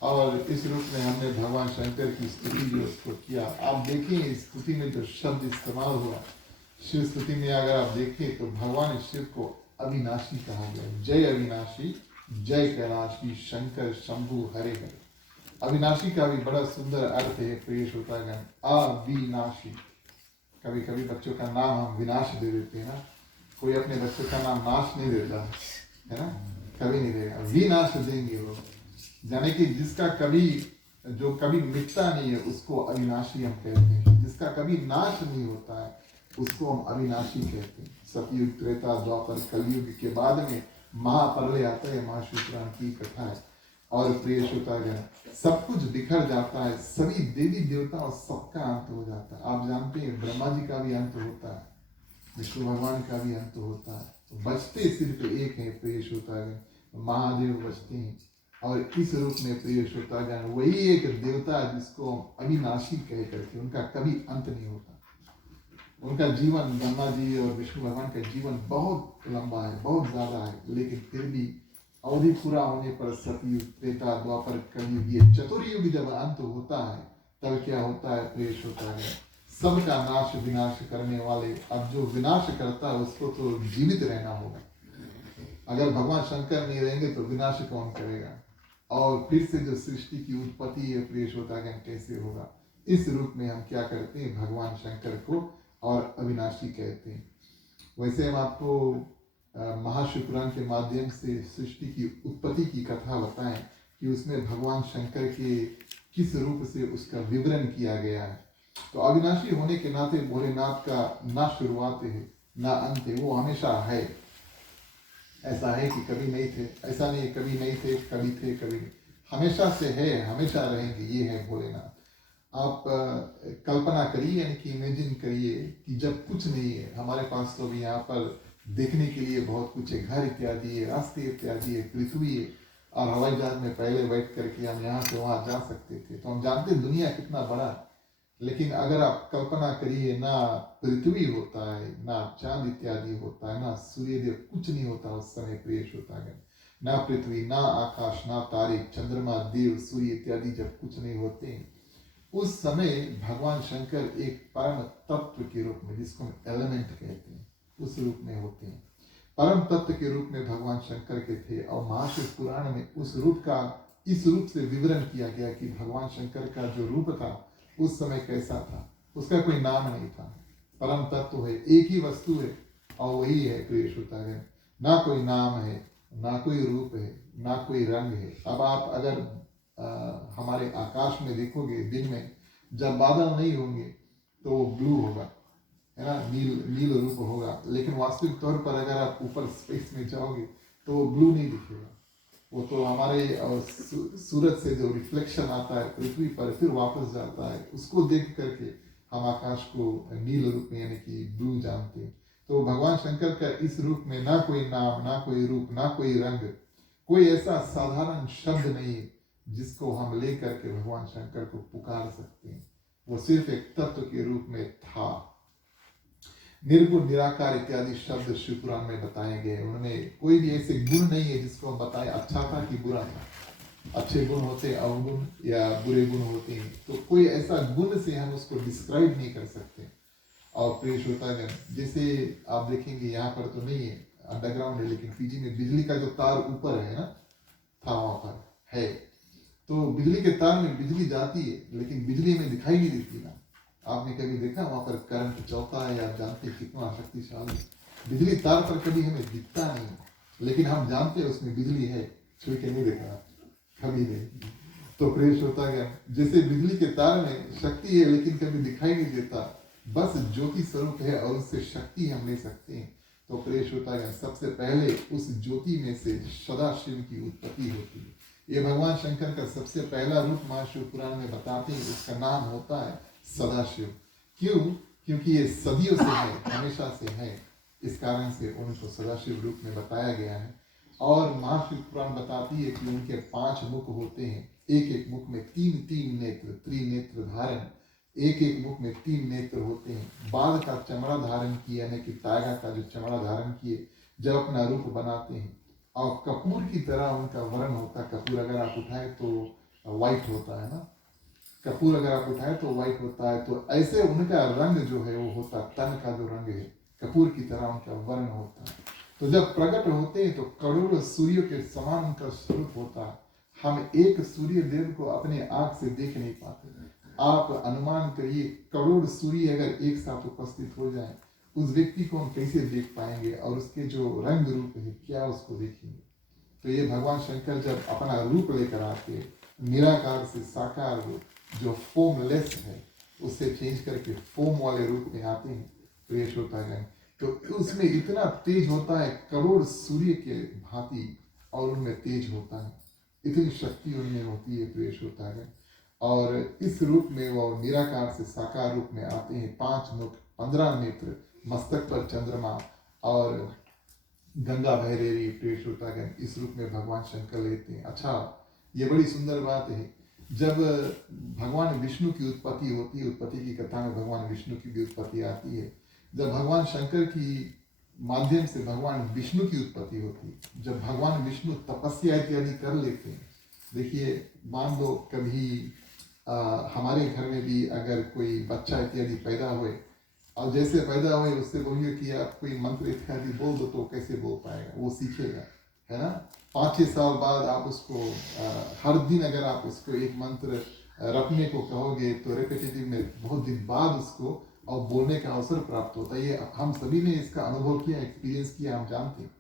और इस रूप में हमने भगवान शंकर की स्तुति जो उसको किया। आप देखिए इस स्तुति में जो शब्द इस्तेमाल हुआ, शिव स्तुति में अगर आप देखें तो भगवान शिव को अविनाशी कहा गया। जय अविनाशी, जय कैलाशी, शंकर शंभु हरे हरे। अविनाशी का भी बड़ा सुंदर अर्थ है प्रिय श्रोतागण, अविनाशी। कभी कभी बच्चों का नाम हम विनाश दे देते हैं ना, कोई अपने बच्चों का नाम नाश नहीं देता है ना, कभी नहीं रहेगा, विनाश देंगे वो। यानी कि जिसका कभी जो कभी मिटता नहीं है उसको अविनाशी हम कहते हैं, जिसका कभी नाश नहीं होता है उसको हम अविनाशी कहते हैं। सतयुग, त्रेता, द्वापर, कलयुग के बाद में महाप्रलय आता है, महाशिवपुराण की कथा है। और प्रिय श्रोतागण, सब कुछ बिखर जाता है, सभी देवी देवता और सबका अंत हो जाता है। आप जानते हैं ब्रह्मा जी का भी अंत होता है, विष्णु भगवान का भी अंत होता है, तो बचते सिर्फ एक है प्रिय श्रोतागण, महादेव बचते हैं। और इस रूप में प्रिय श्रोतागण वही एक देवता जिसको हम अविनाशी कह करके, उनका कभी अंत नहीं होता। उनका जीवन, ब्रह्मा जी और विष्णु भगवान का जीवन बहुत लंबा है, बहुत ज्यादा है, लेकिन फिर भी अवधि पूरा होने पर सतयुग, त्रेता, द्वापर, कलयुग, ये चतुर्युग जब अंत होता है तब क्या होता है प्रिय श्रोतागण, सबका नाश विनाश करने वाले, अब जो विनाश करता है उसको तो जीवित रहना होगा। अगर भगवान शंकर नहीं रहेंगे तो विनाश कौन करेगा? और फिर से जो सृष्टि की उत्पत्ति है प्रिय श्रोतागण कैसे होगा? इस रूप में हम क्या करते हैं, भगवान शंकर को और अविनाशी कहते हैं। वैसे हम आपको महाशिवपुराण के माध्यम से सृष्टि की उत्पत्ति की कथा बताएं कि उसमें भगवान शंकर के किस रूप से उसका विवरण किया गया है। तो अविनाशी होने के नाते भोलेनाथ का ना शुरुआत है ना अंत है, वो हमेशा है। ऐसा है कि कभी नहीं थे, ऐसा नहीं कभी नहीं थे, कभी थे कभी नहीं, हमेशा से है, हमेशा रहेंगे, ये है भोलेनाथ। आप कल्पना करिए, यानी कि इमेजिन करिए कि जब कुछ नहीं है हमारे पास, तो भी यहाँ पर देखने के लिए बहुत कुछ है, घर इत्यादि है, रास्ते इत्यादि है, पृथ्वी है, और हवाई जहाज में पहले बैठ करके हम यहाँ से वहाँ जा सकते थे। तो हम जानते हैं दुनिया कितना बड़ा है, लेकिन अगर आप कल्पना करिए, ना पृथ्वी होता है, ना चांद इत्यादि होता है, ना सूर्यदेव, कुछ नहीं होता उस समय प्रिय श्रोतागण, ना पृथ्वी, ना आकाश, ना तारे, चंद्रमा, देव, सूर्य इत्यादि जब कुछ नहीं होते हैं, उस समय भगवान शंकर एक परम तत्व के रूप में, जिसको हम एलिमेंट कहते हैं, उस रूप में होते हैं। परम तत्व के रूप में भगवान शंकर के थे। और महाशिव पुराण में उस रूप का इस रूप से विवरण किया गया कि भगवान शंकर का जो रूप था उस समय कैसा था। उसका कोई नाम नहीं था, परम तत्व है, एक ही वस्तु है और वही है प्रिय श्रोतागण। ना कोई नाम है, ना कोई रूप है, ना कोई रंग है। अब आप अगर हमारे आकाश में देखोगे, दिन में जब बादल नहीं होंगे तो वो ब्लू होगा, है ना, नील रूप होगा। लेकिन वास्तविक तौर पर अगर आप ऊपर स्पेस में जाओगे तो वो ब्लू नहीं दिखेगा। वो तो हमारे सूरज से जो रिफ्लेक्शन आता है पृथ्वी पर फिर वापस जाता है, उसको देख करके हम आकाश को नील रूप में यानी कि ब्लू जानते हैं। तो भगवान शंकर का इस रूप में ना कोई नाम, ना कोई रूप, ना कोई रंग, कोई ऐसा साधारण शब्द नहीं है जिसको हम ले करके भगवान शंकर को पुकार सकते हैं। वो सिर्फ एक तत्व के रूप में था। निर्गुण, निराकार इत्यादि शब्द शिव पुराण में बताए गए। उनमें कोई भी ऐसे गुण नहीं है जिसको हम बताएं अच्छा था कि बुरा था। अच्छे गुण होते हैं, अवगुण या बुरे गुण होते हैं, तो कोई ऐसा गुण से हम उसको डिस्क्राइब नहीं कर सकते। और प्रिय श्रोतागण, जैसे आप देखेंगे यहाँ पर तो नहीं है, अंडरग्राउंड है, लेकिन पीजी में बिजली का जो तार ऊपर है ना, था वहां पर है, तो बिजली के तार में बिजली जाती है लेकिन बिजली में दिखाई नहीं देती ना। आपने कभी देखा वहां पर करंट चलता है, आप जानते हैं कितना शक्तिशाली बिजली तार पर कभी हमें दिखता नहीं, लेकिन हम जानते हैं उसमें बिजली है, छू के नहीं देखा कभी नहीं। तो प्रिय श्रोतागण, जैसे बिजली के तार में शक्ति है लेकिन कभी दिखाई नहीं देता, बस ज्योति स्वरूप है और उससे शक्ति हम ले सकते हैं। तो प्रिय श्रोतागण, सबसे पहले उस ज्योति में से सदाशिव की उत्पत्ति होती है। ये भगवान शंकर का सबसे पहला रूप महाशिव पुराण में बताते हैं, उसका नाम होता है सदाशिव। क्यों? क्योंकि ये सदियों से है, हमेशा से है, इस कारण से उनको सदाशिव रूप में बताया गया है। और महाशिव पुराण बताती है कि उनके 5 मुख होते हैं, एक एक मुख में 3 नेत्र, त्रिनेत्र धारण, एक एक मुख में 3 नेत्र होते हैं। बाल का चमड़ा धारण किया, यानी कि टाइगर का जो चमड़ा धारण किए जब अपना रूप बनाते हैं, और कपूर की तरह उनका वर्ण होता है। कपूर अगर आप उठाए तो व्हाइट होता है ना, कपूर अगर आप उठाए तो व्हाइट होता है, तो ऐसे उनका रंग जो है वो होता, तन का जो रंग है कपूर की तरह उनका वर्ण होता है। तो जब प्रकट होते हैं तो करोड़ों सूर्य के समान उनका स्वरूप होता है। हम एक सूर्य देव को अपने आंख से देख नहीं पाते। आप अनुमान करिए, करोड़ सूर्य अगर एक साथ उपस्थित हो जाए, उस व्यक्ति को हम कैसे देख पाएंगे, और उसके जो रंग रूप है क्या उसको देखेंगे। तो ये भगवान शंकर जब अपना रूप लेकर आके निराकार से साकार रूप जो फॉर्मलेस है उससे चेंज करके फॉर्म वाले रूप में आते हैं प्रिय श्रोतागण, तो उसमें इतना तेज होता है, करोड़ सूर्य के भांति, और उनमें तेज होता है, इतनी शक्ति उनमें होती है प्रिय श्रोतागण। और इस रूप में वो निराकार से साकार रूप में आते हैं, 5 मुख 15 नेत्र, मस्तक पर चंद्रमा और गंगा बह रही प्रिय श्रोतागण, इस रूप में भगवान शंकर लेते हैं। अच्छा, ये बड़ी सुंदर बात है, जब भगवान विष्णु की उत्पत्ति होती है, उत्पत्ति की कथा में भगवान विष्णु की भी उत्पत्ति आती है, जब भगवान शंकर की माध्यम से भगवान विष्णु की उत्पत्ति होती है, जब भगवान विष्णु तपस्या इत्यादि कर लेते हैं। देखिए, मान लो कभी हमारे घर में भी अगर कोई बच्चा इत्यादि पैदा हुए, और जैसे पैदा हुए उससे बोलिए कि आप कोई मंत्र इत्यादि बोल दो, तो कैसे बोल पाएगा, वो सीखेगा, है ना। 5-6 साल बाद आप उसको हर दिन अगर आप उसको एक मंत्र रखने को कहोगे तो रिपीटेटिव में बहुत दिन बाद उसको और बोलने का अवसर प्राप्त होता है। ये हम सभी ने इसका अनुभव किया, एक्सपीरियंस किया, हम जानते हैं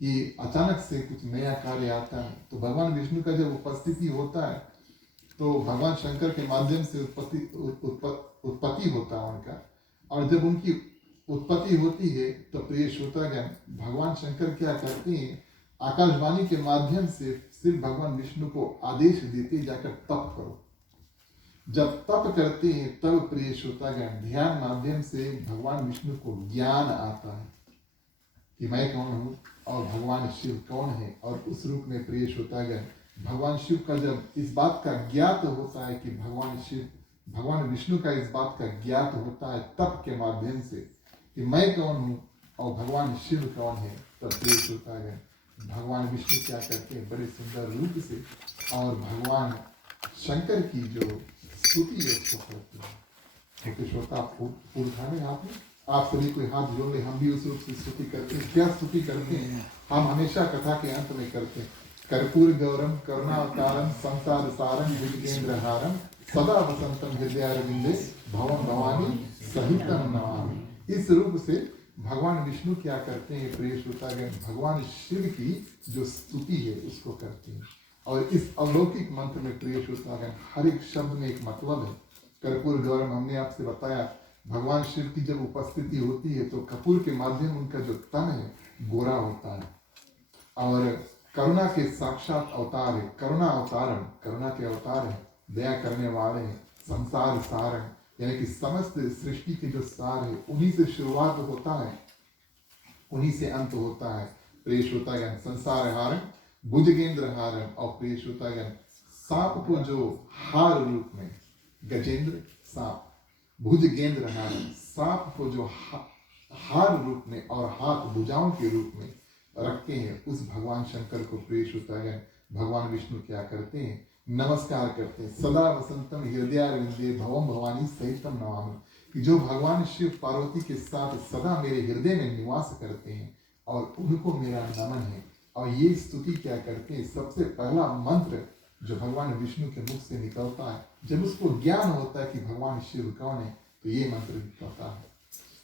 कि अचानक से कुछ नया कार्य आता है, तो भगवान विष्णु का जब उपस्थिति होता है तो भगवान शंकर के माध्यम से उत्पत्ति होता है उनका, और जब उनकी उत्पत्ति होती है तो प्रिय श्रोतागण, भगवान शंकर क्या करते हैं, आकाशवाणी के माध्यम से सिर्फ भगवान विष्णु को आदेश देते जाकर तप करो। जब तप करते हैं तब प्रिय श्रोतागण, ध्यान माध्यम से भगवान विष्णु को ज्ञान आता है कि मैं कौन हूँ और भगवान शिव कौन है। और उस रूप में प्रिय श्रोतागण, भगवान शिव का जब इस बात का ज्ञात होता है कि भगवान विष्णु का इस बात का ज्ञात होता है तप के माध्यम से कि मैं कौन हूँ और भगवान शिव कौन है, तब प्रिय श्रोतागण, भगवान विष्णु क्या करते हैं, बड़े सुंदर रूप से और भगवान शंकर की जो स्तुति है उसको करते हैं। तो श्रोता उठाने आप सभी कोई हाथ जोड़ ले, हम भी उस रूप से स्तुति करते हैं। क्या स्तुति करते हैं? हम हमेशा कथा के अंत में करते हैं, कर्पूर गौरम करुणावतारम संसार सारम भुजगेंद्रहारम सदा वसंतम हृदयारविंदे भवम भवानी सहितम नमामि। इस रूप से भगवान विष्णु क्या करते हैं प्रिय श्रोतागण, भगवान शिव की जो स्तुति है उसको करते हैं। और इस अलौकिक मंत्र में प्रिय श्रोतागण, हर एक शब्द में एक मतलब है। कर्पूर गौरम, हमने आपसे बताया, भगवान शिव की जब उपस्थिति होती है तो कपूर के माध्यम उनका जो तन है गोरा होता है, और करुणा के साक्षात अवतार है, करुणा अवतारम, करुणा के अवतार है, दया करने वाले हैं, संसार सारम, यानी कि समस्त सृष्टि के जो सार है उन्हीं से शुरुआत होता है, उन्हीं से अंत होता है प्रिय श्रोतागण। संसार हारम भुजगेंद्र हारम, और प्रिय श्रोतागण, सांप को जो हार रूप में, गजेंद्र सांप, भुजगेंद्र हारम, सांप को जो हार रूप में और हाथ भुजाओं के रूप में रखते हैं, उस भगवान शंकर को प्रिय श्रोतागण भगवान विष्णु क्या करते हैं, नमस्कार करते हैं। सदा वसंतम हृदयारविंदे भवम भवानी सहितम नमामि, कि जो भगवान शिव पार्वती के साथ सदा मेरे हृदय में निवास करते हैं और उनको मेरा नमन है। और ये स्तुति क्या करते हैं, सबसे पहला मंत्र जो भगवान विष्णु के मुख से निकलता है, जब उसको ज्ञान होता है कि भगवान शिव कौन है, तो ये मंत्र निकलता है।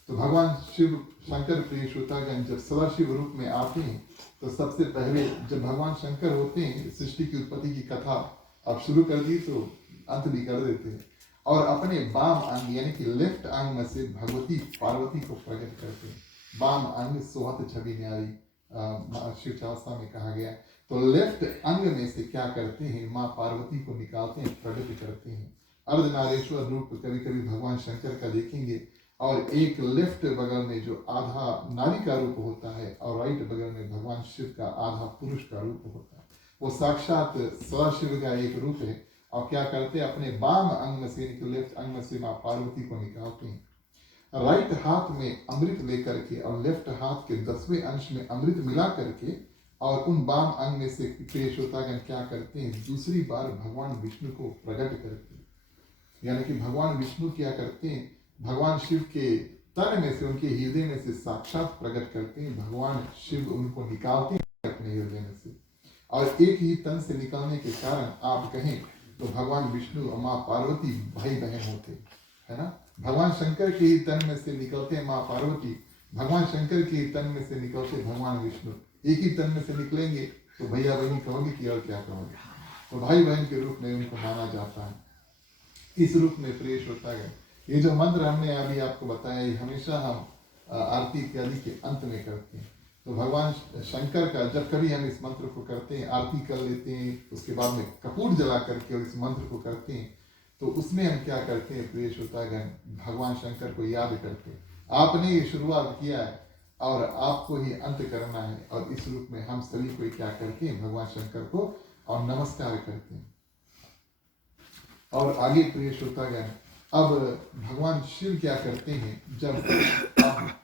तो भगवान शिव शंकर प्रिय श्रोतागण जब सदाशिव रूप में आते हैं तो सबसे पहले जब भगवान शंकर होते हैं, सृष्टि की उत्पत्ति की कथा अब शुरू कर दी तो अंत भी कर देते हैं, और अपने वाम अंग यानी कि लेफ्ट अंग में से भगवती पार्वती को प्रकट करते हैं। वाम अंग सोहत छवि न्यारी शिव चास्ता में कहा गया। तो लेफ्ट अंग में से क्या करते हैं, माँ पार्वती को निकालते हैं, प्रकट करते हैं। अर्धनारेश्वर रूप कभी कभी भगवान शंकर का देखेंगे, और एक लेफ्ट बगल में जो आधा नारी का रूप होता है और राइट बगल में भगवान शिव का आधा पुरुष का रूप होता है, वो साक्षात सदाशिव का एक रूप है। और क्या करते हैं, अपने वाम अंग में से लेफ्ट अंग में से माँ पार्वती को निकालते हैं, राइट हाथ में अमृत लेकर के और लेफ्ट हाथ के 10वें अंश में अमृत मिला करके, और उन वाम अंग में से प्रिय श्रोतागण क्या करते हैं, दूसरी बार भगवान विष्णु को प्रकट करते हैं। यानी कि भगवान विष्णु क्या करते हैं, भगवान शिव के तन में से, उनके हृदय में से साक्षात प्रकट करते हैं। भगवान शिव उनको निकालते हैं अपने हृदय में से, और एक ही तन से निकलने के कारण आप कहें तो भगवान विष्णु और माँ पार्वती भाई बहन होते, है ना। भगवान शंकर के ही तन में से निकलते हैं माँ पार्वती, भगवान शंकर के ही तन में से निकलते भगवान विष्णु, एक ही तन में से निकलेंगे तो भैया बहनी कहोगे कि और क्या कहोगे। तो भाई बहन के रूप में उनको माना जाता है, इस रूप में प्रिय श्रोतागण ये जो मंत्र हमने अभी आपको बताया ये हमेशा हम आरती इत्यादि के अंत में करते हैं। तो भगवान शंकर का जब कभी हम इस मंत्र को करते हैं, आरती कर लेते हैं, उसके बाद में कपूर जला करके और इस मंत्र को करते हैं, तो उसमें हम क्या करते हैं प्रिय श्रोतागण, भगवान शंकर को याद करते हैं। आपने ये शुरुआत किया है और आपको ही अंत करना है, और इस रूप में हम सभी को क्या करते हैं, भगवान शंकर को और नमस्कार करते हैं। और आगे प्रिय श्रोतागण, अब भगवान शिव क्या करते हैं, जब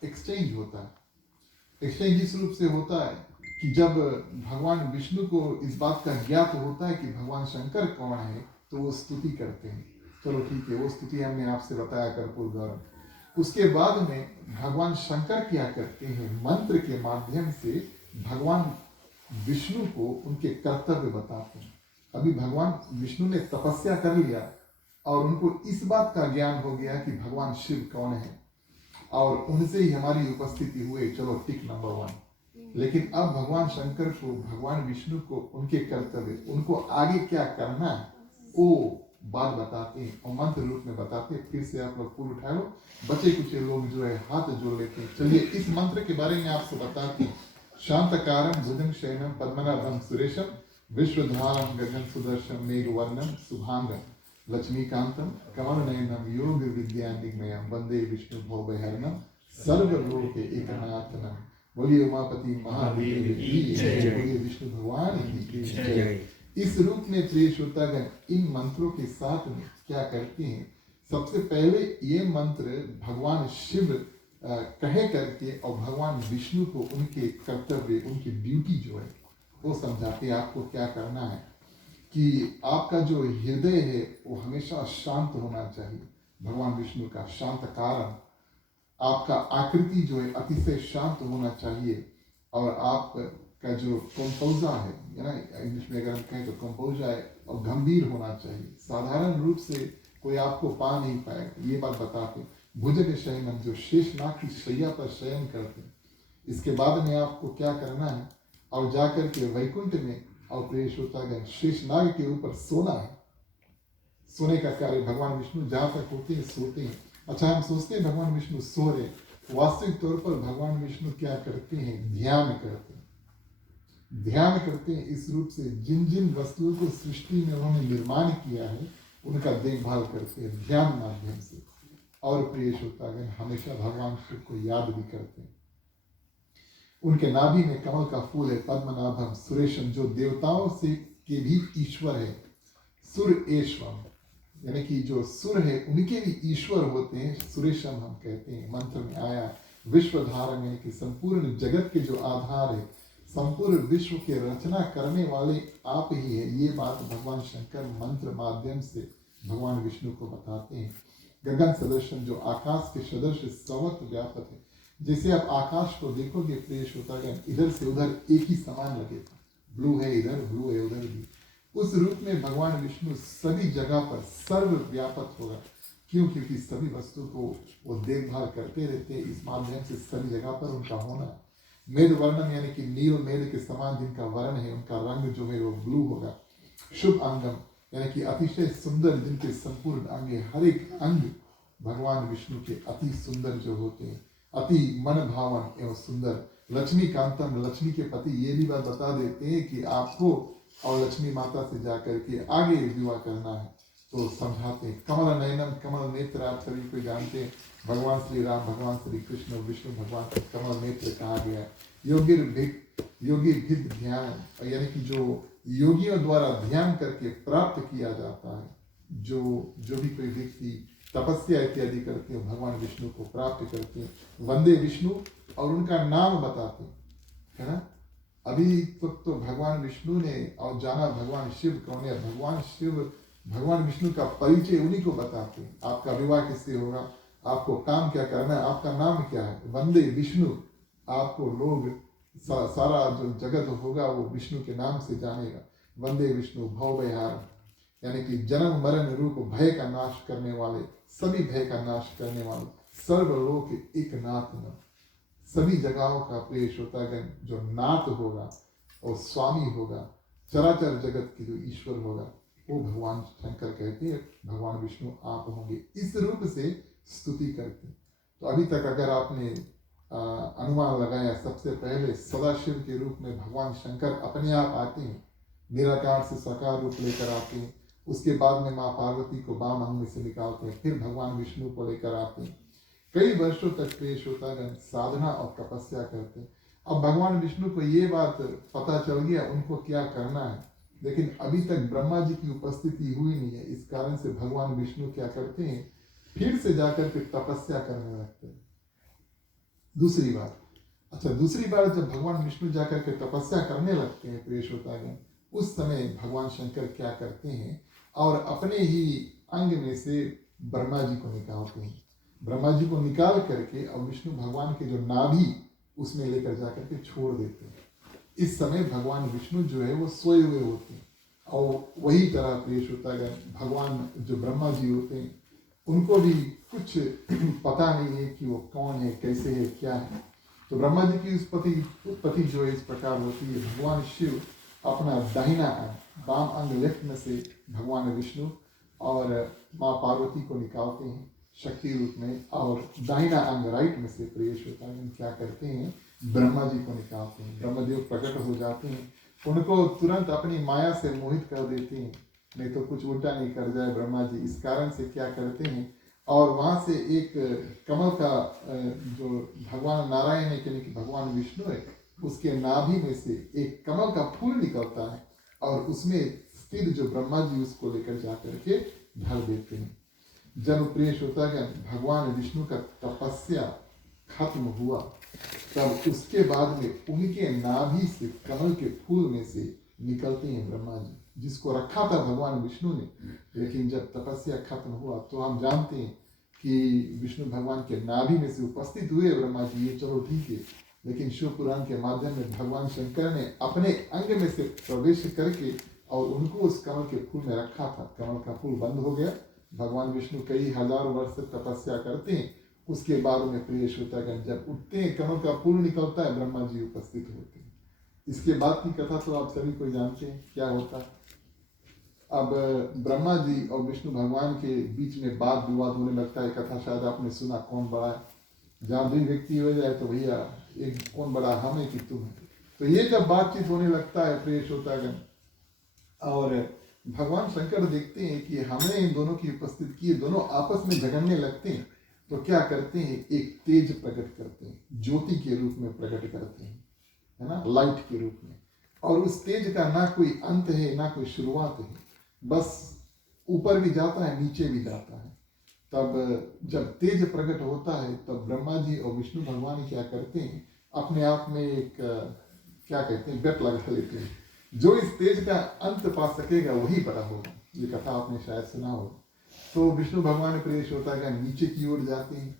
एक्सचेंज होता है, एक्सचेंज इस रूप से होता है कि जब भगवान विष्णु को इस बात का ज्ञात होता है कि भगवान शंकर कौन है, तो वो स्तुति करते हैं। चलो ठीक है, वो स्तुति हमने आपसे बताया कर्पूर गौरव। उसके बाद में भगवान शंकर क्या करते हैं, मंत्र के माध्यम से भगवान विष्णु को उनके कर्तव्य बताते हैं। अभी भगवान विष्णु ने तपस्या कर लिया और उनको इस बात का ज्ञान हो गया कि भगवान शिव कौन है, और उनसे ही हमारी उपस्थिति हुई, चलो टिक नंबर 1। लेकिन अब भगवान शंकर को, भगवान विष्णु को उनके कर्तव्य, उनको आगे क्या करना है, वो बात बताते हैं और मंत्र रूप में बताते हैं। फिर से आप लोग फूल उठाए हो, बचे कुछ लोग जो है हाथ जोड़ लेते हैं। चलिए इस मंत्र के बारे में आपको बताते हैं। शांतकारं भुजं शयनं पद्मनाभं सुरेशं विश्वधारं गगन सुदर्शं मेघवर्णं शुभांगं लक्ष्मीकांतं कमलनयनं योग विद्या निगमयं वंदे विष्णु भवभयहरणं सर्वलोक एकनाथनं। बोलिए उमापति महादेव की जय, बोलिए विष्णु भगवान की जय। इस रूप में प्रिय श्रोतागण, इन मंत्रों के साथ में क्या करते हैं, सबसे पहले ये मंत्र भगवान शिव कहे करके और भगवान विष्णु को उनके कर्तव्य, उनकी ड्यूटी जो है वो समझाते हैं। आपको क्या करना है कि आपका जो हृदय है वो हमेशा शांत होना चाहिए, भगवान विष्णु का शांत कारण, आपका आकृति जो है अतिशय शांत होना चाहिए, और आपका जो कंपोजा है ना, इंग्लिश में अगर हम कहें तो कंपोजा है, और गंभीर होना चाहिए। साधारण रूप से कोई आपको पा नहीं पाएगा, ये बात बताते। भुजग शयनम, जो शेषनाग की शैया पर शयन करते हैं। इसके बाद में आपको क्या करना है, और जाकर के वैकुंठ में और प्रिय श्रोतागण शेषनाग के ऊपर सोना है। सोने का कार्य भगवान विष्णु जहाँ तक होते हैं सोते हैं। अच्छा, हम सोचते हैं भगवान विष्णु सो रहे, वास्तविक तौर पर भगवान विष्णु क्या करते हैं, ध्यान करते हैं। ध्यान करते हैं इस रूप से, जिन जिन वस्तुओं को सृष्टि में उन्होंने निर्माण किया है उनका देखभाल करते हैं ध्यान माध्यम से। और प्रिय श्रोतागण, हमेशा भगवान शिव को याद भी करते हैं। उनके नाभि में कमल का फूल है, पद्मनाभम सुरेशम, जो देवताओं से के भी ईश्वर है। सुर एश्वम, यानी कि जो सुर है उनके भी ईश्वर होते हैं, सुरेशम हम कहते हैं। मंत्र में आया विश्वधारम, यानी कि संपूर्ण जगत के जो आधार है, संपूर्ण विश्व के रचना करने वाले आप ही है। ये बात भगवान शंकर मंत्र माध्यम से भगवान विष्णु को बताते हैं। गगन सदृशम, जो आकाश के सदृश सर्वत्र व्यापक है। जैसे आप आकाश को देखोगे प्रिय श्रोतागण, इधर से उधर एक ही समान लगेगा, ब्लू है इधर, ब्लू है उधर भी। उस रूप में भगवान विष्णु सभी जगह पर सर्वव्यापक होगा। क्यों? क्योंकि सभी वस्तु को वो देखभाल करते रहते हैं, इस माध्यम से सभी जगह पर उनका होना है। मेघ वर्णन, यानी कि नील मेघ के समान जिनका वर्ण है, उनका रंग जो है वो ब्लू होगा। शुभ अंगम, यानी कि अतिशय सुंदर, जिनके संपूर्ण अंग, हर एक अंग भगवान विष्णु के अति सुंदर जो होते हैं, अति मन भावन एवं सुंदर। लक्ष्मीकांतम, लक्ष्मी के पति। ये भी बात बता देते हैं कि आपको और लक्ष्मी माता से जाकर के आगे विवाह करना है, तो समझाते हैं। कमल नयनम, कमल नेत्र, आप सभी को जानते हैं, भगवान श्री राम, भगवान श्री कृष्ण, विष्णु भगवान को कमल नेत्र कहा गया है। योगी भिद ध्यान, यानी कि जो योगियों द्वारा ध्यान करके प्राप्त किया जाता है। जो भी कोई व्यक्ति तपस्या इत्यादि करते हैं भगवान विष्णु को प्राप्त करते हैं। वंदे विष्णु, और उनका नाम बताते हैं, है ना। अभी तो भगवान विष्णु ने और जाना भगवान शिव कौन है। भगवान शिव, भगवान विष्णु का परिचय उन्हीं को बताते हैं। आपका विवाह किससे होगा, आपको काम क्या करना है, आपका नाम क्या है। वंदे विष्णु, आपको लोग सारा जो जगत होगा वो विष्णु के नाम से जानेगा। वंदे विष्णु भवभयहार, यानी कि जन्म मरण रूप भय का नाश करने वाले, सभी भय का नाश करने वाले, सर्वलोक एक नाथ न, सभी जगहों का प्रिय श्रोतागण जो नाथ होगा, और स्वामी होगा, चराचर जगत की जो ईश्वर होगा वो भगवान शंकर कहते हैं भगवान विष्णु आप होंगे, इस रूप से स्तुति करते हैं। तो अभी तक अगर आपने अनुमान लगाया, सबसे पहले सदाशिव के रूप में भगवान शंकर अपने आप आते हैं, निराकार से साकार रूप लेकर आते हैं, उसके बाद में माँ पार्वती को वाम अंग में से निकालते हैं, फिर भगवान विष्णु को लेकर आते हैं। कई वर्षों तक पेश होता है, साधना और तपस्या करते हैं। अब भगवान विष्णु को ये बात पता चल गया उनको क्या करना है, लेकिन अभी तक ब्रह्मा जी की उपस्थिति हुई नहीं है। इस कारण से भगवान विष्णु क्या करते हैं, फिर से जाकर के तपस्या करने लगते हैं दूसरी बार। अच्छा, दूसरी बार जब भगवान विष्णु जाकर के तपस्या करने लगते हैं प्रिय श्रोतागण, उस समय भगवान शंकर क्या करते हैं और अपने ही अंग में से ब्रह्मा जी को निकालते हैं। ब्रह्मा जी को निकाल करके और विष्णु भगवान के जो नाभि उसमें लेकर जाकर के छोड़ देते हैं। इस समय भगवान विष्णु जो है वो सोए हुए होते हैं, और वही तरह प्रिय श्रोतागण भगवान जो ब्रह्मा जी होते हैं उनको भी कुछ पता नहीं है कि वो कौन है, कैसे है, क्या है। तो ब्रह्मा जी की उत्पत्ति जो है इस प्रकार होती है। भगवान शिव अपना दाहिना अंग, वाम अंग लेफ्ट में से भगवान विष्णु और माँ पार्वती को निकालते हैं शक्ति रूप में, और दाहिना अंग राइट में से प्रिय श्रोतागण क्या करते हैं, ब्रह्मा जी को निकालते हैं। ब्रह्मदेव प्रकट हो जाते हैं, उनको तुरंत अपनी माया से मोहित कर देते हैं, नहीं तो कुछ उल्टा नहीं कर जाए ब्रह्मा जी। इस कारण से क्या करते हैं, और वहाँ से एक कमल का जो भगवान नारायण है यानी कि भगवान विष्णु है, उसके नाभि में से एक कमल का फूल निकलता है, और उसमें स्थित जो ब्रह्मा जी उसको लेकर जाकर के धर देते हैं। जब प्रिय श्रोतागण भगवान विष्णु का तपस्या खत्म हुआ, तब उसके बाद में उनके नाभि से कमल के फूल में से निकलते हैं ब्रह्मा जी, जिसको रखा था भगवान विष्णु ने। लेकिन जब तपस्या खत्म हुआ तो हम जानते हैं कि विष्णु भगवान के नाभि में से उपस्थित हुए ब्रह्मा जी, ये चलो ठीक है, लेकिन शिव पुराण के माध्यम में भगवान शंकर ने अपने अंग में से प्रवेश करके और उनको उस कमल के फूल में रखा था। कमल का फूल बंद हो गया, भगवान विष्णु कई हजार वर्ष से तपस्या करते हैं, उसके बाद में प्रिय श्रोतागण जब उठते हैं कमल का फूल निकलता है, ब्रह्मा जी उपस्थित होते हैं। इसके बाद की कथा तो आप सभी को जानते हैं क्या होता है। अब ब्रह्मा जी और विष्णु भगवान के बीच में वाद विवाद होने लगता है। कथा शायद आपने सुना, कौन बड़ा है। जहाँ दुई व्यक्ति हो जाए तो भैया एक कौन बड़ा, हम है कि तुम है। तो ये जब बातचीत होने लगता है प्रिय श्रोतागण, और भगवान शंकर देखते हैं कि हमने इन दोनों की उपस्थिति की, दोनों आपस में झगड़ने लगते हैं, तो क्या करते हैं, एक तेज प्रकट करते हैं, ज्योति के रूप में प्रकट करते हैं, है ना, लाइट के रूप में। और उस तेज का ना कोई अंत है ना कोई शुरुआत है, बस ऊपर भी जाता है नीचे भी जाता है। तब जब तेज प्रकट होता है तब ब्रह्मा जी और विष्णु भगवान क्या करते हैं, अपने आप में एक क्या कहते हैं, बेट लगा लेते हैं, जो इस तेज का अंत पा सकेगा वही बड़ा होगा। ये कथा आपने शायद सुना हो। तो विष्णु भगवान प्रेष होता है नीचे की ओर जाते हैं,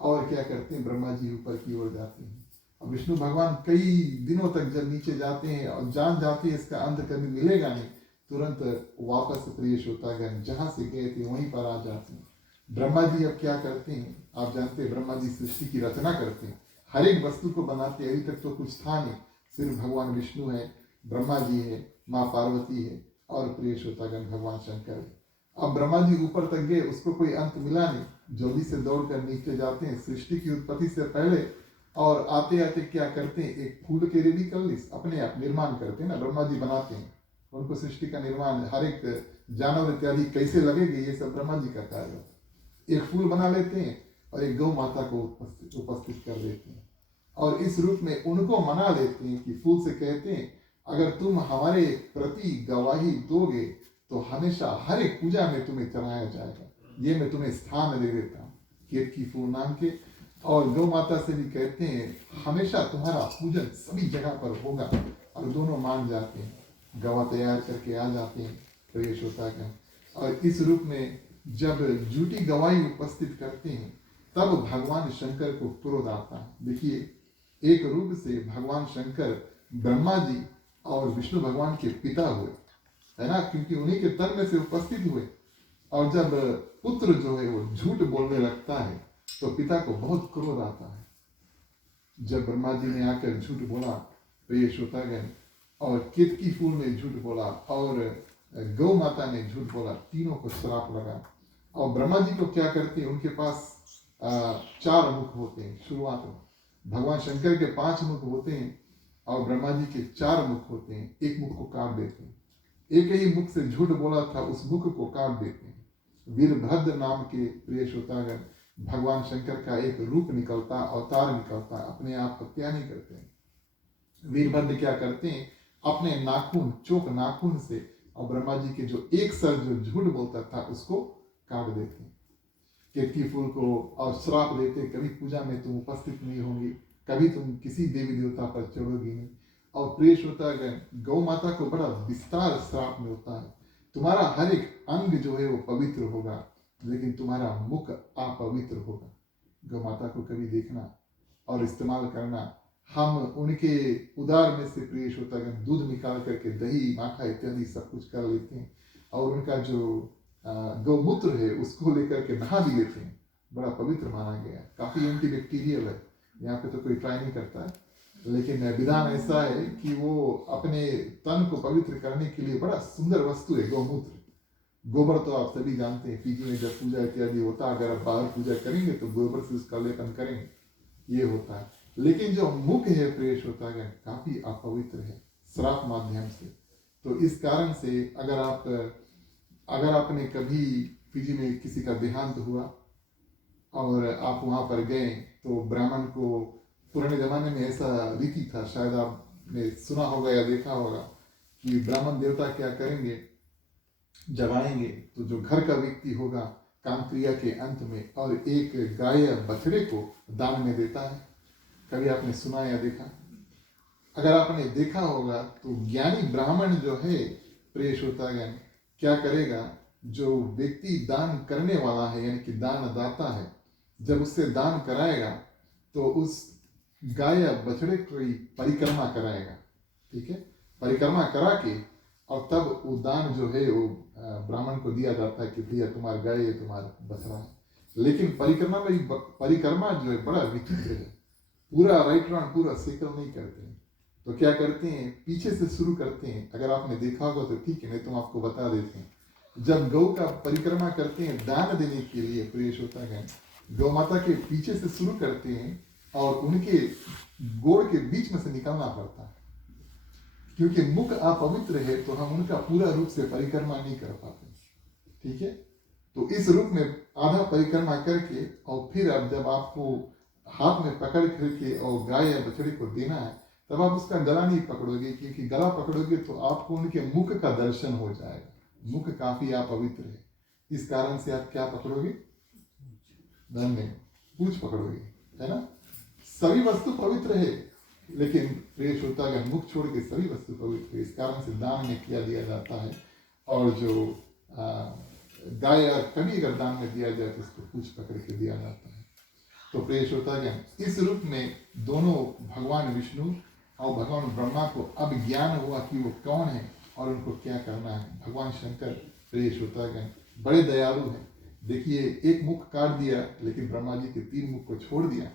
और क्या करते हैं, ब्रह्मा जी ऊपर की ओर जाते हैं। और विष्णु भगवान कई दिनों तक जब नीचे जाते हैं और जान जाते हैं इसका अंत कभी मिलेगा नहीं, तुरंत वापस प्रेष होता है जहाँ से गए थे वहीं पर आ जाते हैं। ब्रह्मा जी अब क्या करते हैं, आप जानते हैं ब्रह्मा जी सृष्टि की रचना करते हैं, हर एक वस्तु को बनाते हैं। अभी तक तो कुछ था नहीं, सिर्फ भगवान विष्णु है, ब्रह्मा जी है, माँ पार्वती है, और प्रेष होता है भगवान शंकर है। अब ब्रह्मा जी ऊपर तक गए, उसको कोई अंत मिला नहीं, जल्दी से दौड़ कर नीचे जाते हैं सृष्टि की उत्पत्ति से पहले। और आते आते क्या करते हैं, एक फूल के रेडी कर ली, अपने आप निर्माण करते हैं ना, ब्रह्मा जी बनाते हैं उनको। सृष्टि का निर्माण, हर एक जानवर इत्यादि कैसे लगेंगे, ये सब ब्रह्मा जी का कार्य होता है। एक फूल बना लेते हैं और एक गौ माता को उपस्थित कर देते हैं, और इस रूप में उनको मना लेते हैं कि फूल से कहते हैं अगर तुम हमारे प्रति गवाही दोगे तो हमेशा हर एक पूजा में तुम्हें चढ़ाया जाएगा, ये मैं तुम्हें स्थान दे देता हूँ केतकी फूल नाम के। और गौ माता से भी कहते हैं हमेशा तुम्हारा पूजन सभी जगह पर होगा, और दोनों मान जाते हैं, गवाह तैयार करके आ जाते हैं प्रेष होता है। और इस रूप में जब झूठी गवाही उपस्थित करते हैं तब भगवान शंकर को क्रोध आता है। देखिए, एक रूप से भगवान शंकर ब्रह्मा जी और विष्णु भगवान के पिता हुए, है ना, क्योंकि उन्हीं के तन में से उपस्थित हुए। और जब पुत्र जो है वो झूठ बोलने लगता है तो पिता को बहुत क्रोध आता है। जब ब्रह्मा जी ने आकर झूठ बोला प्रेष होता गया, और केतकी फूल ने झूठ बोला और गौ माता ने झूठ बोला, तीनों को श्राप लगा। और ब्रह्मा जी को क्या करते हैं, उनके पास 4 मुख होते हैं। शुरुआत में भगवान शंकर के 5 मुख होते हैं और ब्रह्मा जी के 4 मुख होते हैं। एक मुख को काट देते हैं, एक ही मुख से झूठ बोला था उस मुख को काट देते हैं। वीरभद्र नाम के प्रिय श्रोतागण, भगवान शंकर का एक रूप निकलता, अवतार निकलता, अपने आप हत्या नहीं करते हैं। वीरभद्र क्या करते हैं, अपने नाखून, चोक नाखून से और ब्रह्मा जी के जो एक सर जो झूठ बोलता था उसको काट देते हैं। केतकी फूल को और श्राप देते, कभी पूजा में तुम उपस्थित नहीं होंगी, कभी तुम किसी देवी देवता पर चढ़ोगी नहीं। और प्रिय श्रोतागण, गौ माता को बड़ा विस्तार श्राप मिलता है, तुम्हारा हर एक अंग जो है वो पवित्र होगा, लेकिन तुम्हारा मुख अपवित्र होगा। गौ माता को कभी देखना और इस्तेमाल करना। हम उनके उदार में से प्रिय श्रोतागण दूध निकाल करके दही, माखा इत्यादि सब कुछ कर लेते हैं, और उनका जो गौमूत्र है उसको लेकर के नहा भी लेते हैं। बड़ा पवित्र माना गया, काफी एंटीबैक्टीरियल है। यहाँ पे तो कोई ट्राई नहीं करता है, लेकिन विधान ऐसा है कि वो अपने तन को पवित्र करने के लिए बड़ा सुंदर वस्तु है गौमूत्र। गोबर तो आप सभी जानते हैं, पीजी में जब पूजा इत्यादि होता है, अगर आप बाहर पूजा करेंगे तो गोबर से उसका लेपन करेंगे, ये होता है। लेकिन जो मुख है प्रेष होता है काफी अपवित्र है श्राप माध्यम से। तो इस कारण से अगर आपने कभी पीजी में किसी का देहांत हुआ और आप वहां पर गए, तो ब्राह्मण को, पुराने जमाने में ऐसा रीति था, शायद आपने सुना होगा या देखा होगा, कि ब्राह्मण देवता क्या करेंगे, जब आएंगे तो जो घर का व्यक्ति होगा काम क्रिया के अंत में और एक गाय या बछड़े को दान में देता है। कभी आपने सुना या देखा? अगर आपने देखा होगा तो ज्ञानी ब्राह्मण जो है प्रिय श्रोतागण क्या करेगा, जो व्यक्ति दान करने वाला है यानी कि दान दाता है, जब उससे दान कराएगा तो उस गाय या बछड़े की परिक्रमा कराएगा, ठीक है, परिक्रमा करा के और तब वो दान जो है वो ब्राह्मण को दिया जाता है कि भैया तुम्हारा गाय है, तुम्हारा बछड़ा है। लेकिन परिक्रमा जो है बड़ा विचित्र है, पूरा राइट राउंड पूरा सर्कल नहीं करते हैं। तो क्या करते हैं, पीछे से शुरू करते हैं। अगर आपने देखा होगा तो ठीक है, नहीं तो हम आपको बता देते हैं। जब गौ का परिक्रमा करते हैं दान देने के लिए, प्रेष होता है, गौ माता के पीछे से शुरू करते हैं और उनके गोड़ के बीच में से निकलना पड़ता है, क्योंकि मुख अपवित्र है तो हम उनका पूरा रूप से परिक्रमा नहीं कर पाते, ठीक है। तो इस रूप में आधा परिक्रमा करके और फिर अब जब आपको हाथ में पकड़ करके और गाय या बछड़े को देना है, तब आप उसका गला नहीं पकड़ोगे, क्योंकि गला पकड़ोगे तो आपको उनके मुख का दर्शन हो जाएगा। मुख काफी अपवित्र है, इस कारण से आप क्या पकड़ोगे, धन्य पूछ पकड़ोगे, है ना। सभी वस्तु पवित्र है, लेकिन प्रेष होता है मुख छोड़ के सभी वस्तु पवित्र है, इस कारण से दान में किया दिया जाता है। और जो गाय कभी अगर दान में दिया जाए तो उसको पूछ पकड़ के दिया जाता है। तो प्रेष होता है इस रूप में दोनों भगवान विष्णु और भगवान ब्रह्मा को अब ज्ञान हुआ कि वो कौन है और उनको क्या करना है। भगवान शंकर प्रेष होता है बड़े दयालु हैं। देखिए, एक मुख काट दिया, लेकिन ब्रह्मा जी के 3 मुख को छोड़ दिया,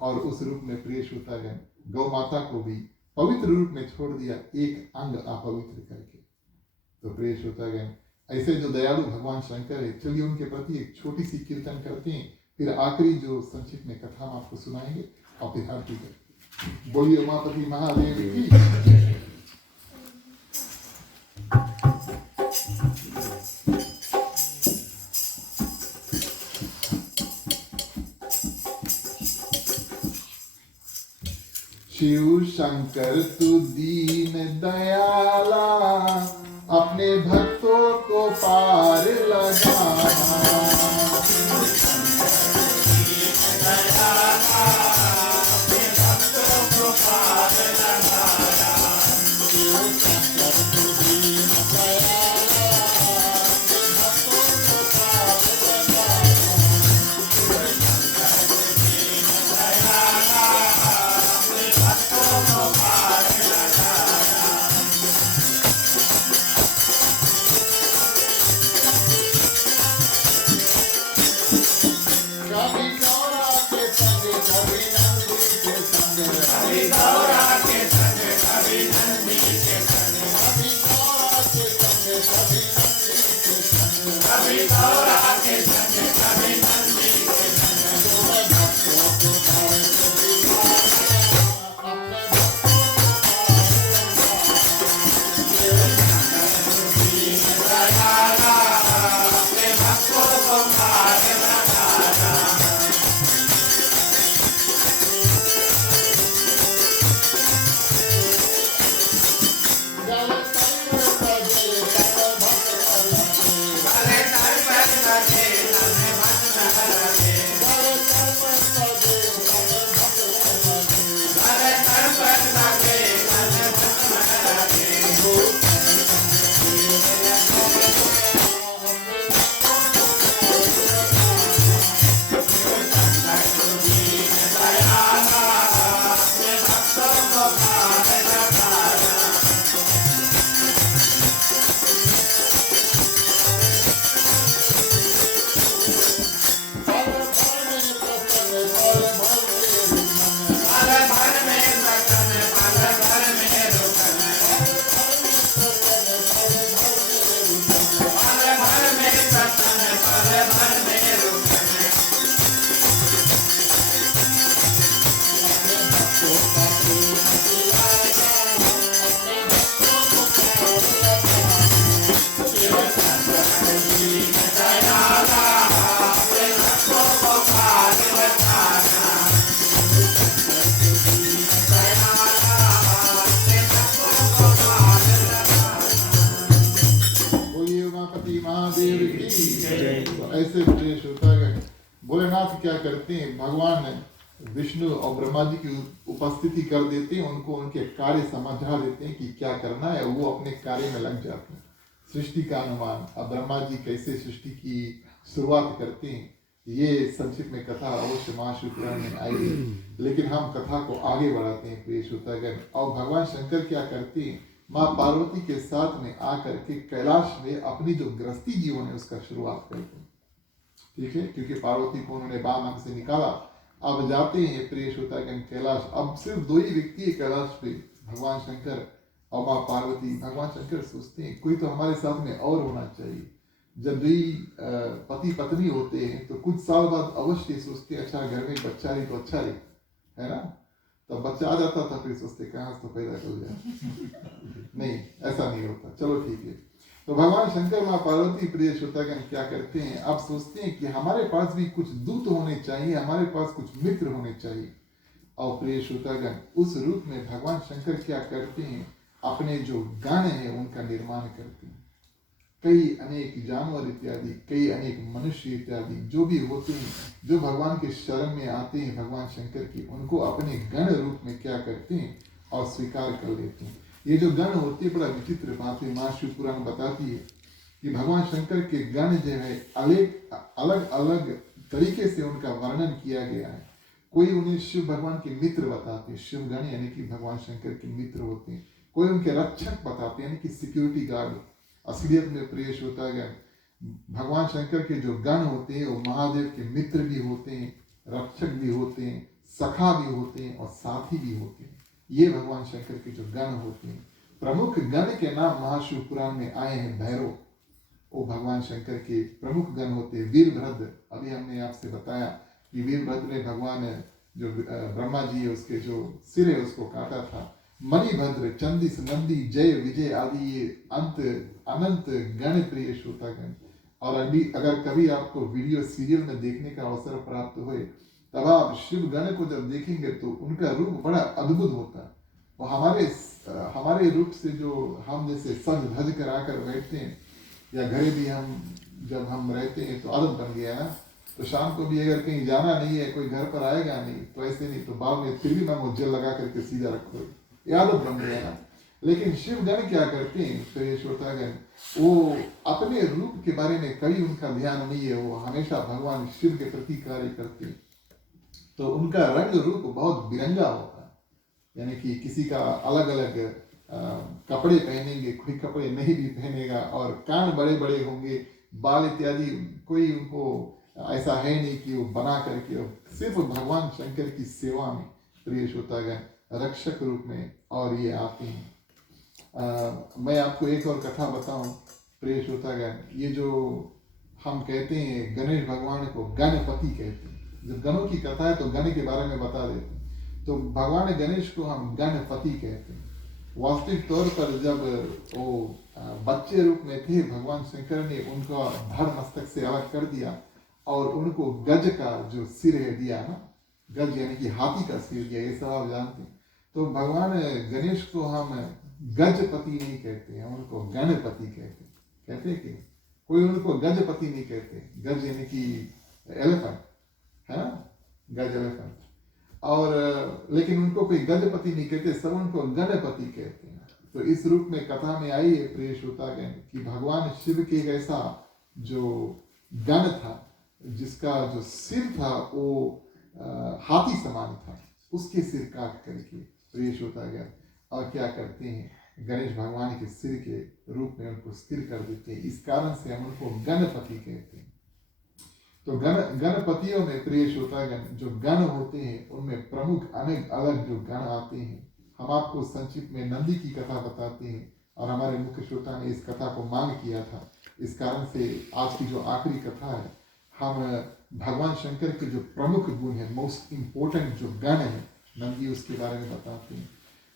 और उस रूप में प्रेष होता है गौ माता को भी पवित्र रूप में छोड़ दिया, एक अंग अपवित्र करके। तो प्रेष होता है ऐसे जो दयालु भगवान शंकर है, चलिए उनके प्रति एक छोटी सी कीर्तन करते हैं, फिर आखिरी जो संक्षिप्त में कथा हम आपको सुनाएंगे और फिर आरती करेंगे। बोलिए उमापति महादेव की। शिव शंकर तू दीन दयाला, अपने भक्तों को पार लगाना। शुरुआत क्या करते हैं, भगवान विष्णु और ब्रह्मा जी की उपस्थिति कर देते हैं, उनको उनके कार्य समझा देते हैं कि क्या करना है, वो अपने कार्य में लग जाते हैं। सृष्टि का अनुमान, अब ब्रह्मा जी कैसे सृष्टि की शुरुआत करते हैं, ये संक्षिप्त में कथा अवश्य महाशिवपुराण में आई, लेकिन हम कथा को आगे बढ़ाते हैं प्रिय श्रोतागण। और भगवान शंकर क्या करते हैं, माँ पार्वती के साथ में आकर के कैलाश में अपनी जो गृहस्थी जीवन है उसका शुरुआत करते हैं, ठीक है, क्योंकि पार्वती को उन्होंने बाम से निकाला। अब जाते हैं प्रिय श्रोतागण कैलाश। अब सिर्फ दो ही व्यक्ति है कैलाश पे, भगवान शंकर और माँ पार्वती। भगवान शंकर सोचते हैं कोई तो हमारे साथ में और होना चाहिए। जब भी पति पत्नी होते हैं तो कुछ साल बाद अवश्य सोचते हैं अच्छा घर में बच्चा रही तो अच्छा रही, है ना। तो बच्चा आ जाता था, फिर सोचते कहाँ से तो पैदा कर दिया नहीं, ऐसा नहीं होता। चलो ठीक है। तो भगवान शंकर माँ पार्वती प्रिय श्रोतागण क्या करते हैं, अब सोचते हैं कि हमारे पास भी कुछ दूत होने चाहिए, हमारे पास कुछ मित्र होने चाहिए। और प्रिय श्रोतागण उस रूप में भगवान शंकर क्या करते हैं, अपने जो गण है उनका निर्माण करते हैं। कई अनेक जानवर इत्यादि, कई अनेक मनुष्य इत्यादि जो भी होते हैं, जो भगवान के शरण में आते हैं भगवान शंकर की, उनको अपने गण रूप में क्या करते हैं और स्वीकार कर लेते हैं। ये जो गण होती है बड़ा विचित्र बात है, माँ शिवपुराण बताती है कि भगवान शंकर के गण जो है अलग अलग तरीके से उनका वर्णन किया गया है। कोई उन्हें शिव भगवान के मित्र बताते हैं, शिव गण यानी कि भगवान शंकर के मित्र होते हैं। कोई उनके रक्षक बताते हैं यानी कि सिक्योरिटी गार्ड। असलियत में प्रिय श्रोतागण भगवान शंकर के जो गण होते हैं वो महादेव के मित्र भी होते हैं, रक्षक भी होते हैं, सखा भी होते हैं और साथी भी होते हैं। ये भगवान शंकर के जो गण होते हैं, प्रमुख गण के नाम महाशिव पुराण में आए हैं। भैरव वो भगवान शंकर के प्रमुख गण होते हैं। वीरभद्र, अभी हमने आपसे बताया कि वीरभद्र ने भगवान जो ब्रह्मा जी है उसके जो सिर है उसको काटा था। मणिभद्र, चंदिस, नंदी, जय, विजय आदि ये अनंत गण प्रिय श्रोतागण। और अगर कभी आपको वीडियो सीरियल में देखने का अवसर प्राप्त हुए तब आप शिव गण को जब देखेंगे तो उनका रूप बड़ा अद्भुत होता है। वो हमारे रूप से जो हम जैसे सज धज कर आकर बैठते हैं, या घरे भी जब हम रहते हैं तो आदत बन गया ना, तो शाम को भी अगर कहीं जाना नहीं है, कोई घर पर आएगा नहीं तो ऐसे नहीं तो बाद में फिर भी मैं मुझे लगा करके सीधा रखो, ये आदत बन गया ना। लेकिन शिव गण क्या करते हैं प्रिय श्रोतागण, वो अपने रूप के बारे में कभी उनका ध्यान नहीं है, वो हमेशा भगवान शिव के प्रति कार्य करते हैं। तो उनका रंग रूप बहुत बिरंगा होता है, यानी कि किसी का अलग अलग कपड़े पहनेंगे, कोई कपड़े नहीं भी पहनेगा, और कान बड़े बड़े होंगे, बाल इत्यादि कोई उनको ऐसा है नहीं कि वो बना करके, सिर्फ भगवान शंकर की सेवा में प्रिय श्रोतागण रक्षक रूप में और ये आते हैं। मैं आपको एक और कथा बताऊं प्रिय श्रोतागण, ये जो हम कहते हैं गणेश भगवान को गणपति कहते हैं। जब गणों की कथा है तो गण के बारे में बता देते हैं, तो भगवान गणेश को हम गणपति कहते हैं। वास्तविक तौर पर जब वो बच्चे रूप में थे, भगवान शंकर ने उनका धड़ मस्तक से अलग कर दिया और उनको गज का जो सिर है दिया ना, गज यानी कि हाथी का सिर दिया, ये सब आप जानते हैं। तो भगवान गणेश को हम गजपति नहीं कहते हैं, उनको गणपति कहते हैं कि कोई उनको गजपति नहीं कहते। गज यानी कि एलिफेंट है ना, गज एलिफेंट। और लेकिन उनको कोई गजपति नहीं कहते, सब उनको गणपति कहते हैं। तो इस रूप में कथा में आई है प्रिय श्रोतागण कि भगवान शिव के एक ऐसा जो गण था जिसका जो सिर था वो हाथी समान था, उसके सिर काट करके प्रिय श्रोतागण और क्या करते हैं, गणेश भगवान के सिर के रूप में उनको स्थिर कर देते हैं। इस कारण से हम उनको गणपति कहते हैं। तो गणपतियों में प्रिय श्रोतागण जो गण होते हैं उनमें प्रमुख अनेक अलग जो गण आते हैं। हम आपको संक्षिप्त में नंदी की कथा बताते हैं और हमारे मुख्य श्रोता ने इस कथा को मांग किया था। इस कारण से आज की जो आखिरी कथा है, हम भगवान शंकर के जो प्रमुख गुण है, मोस्ट इम्पोर्टेंट जो गण है नंदी, उसके बारे में बताते हैं।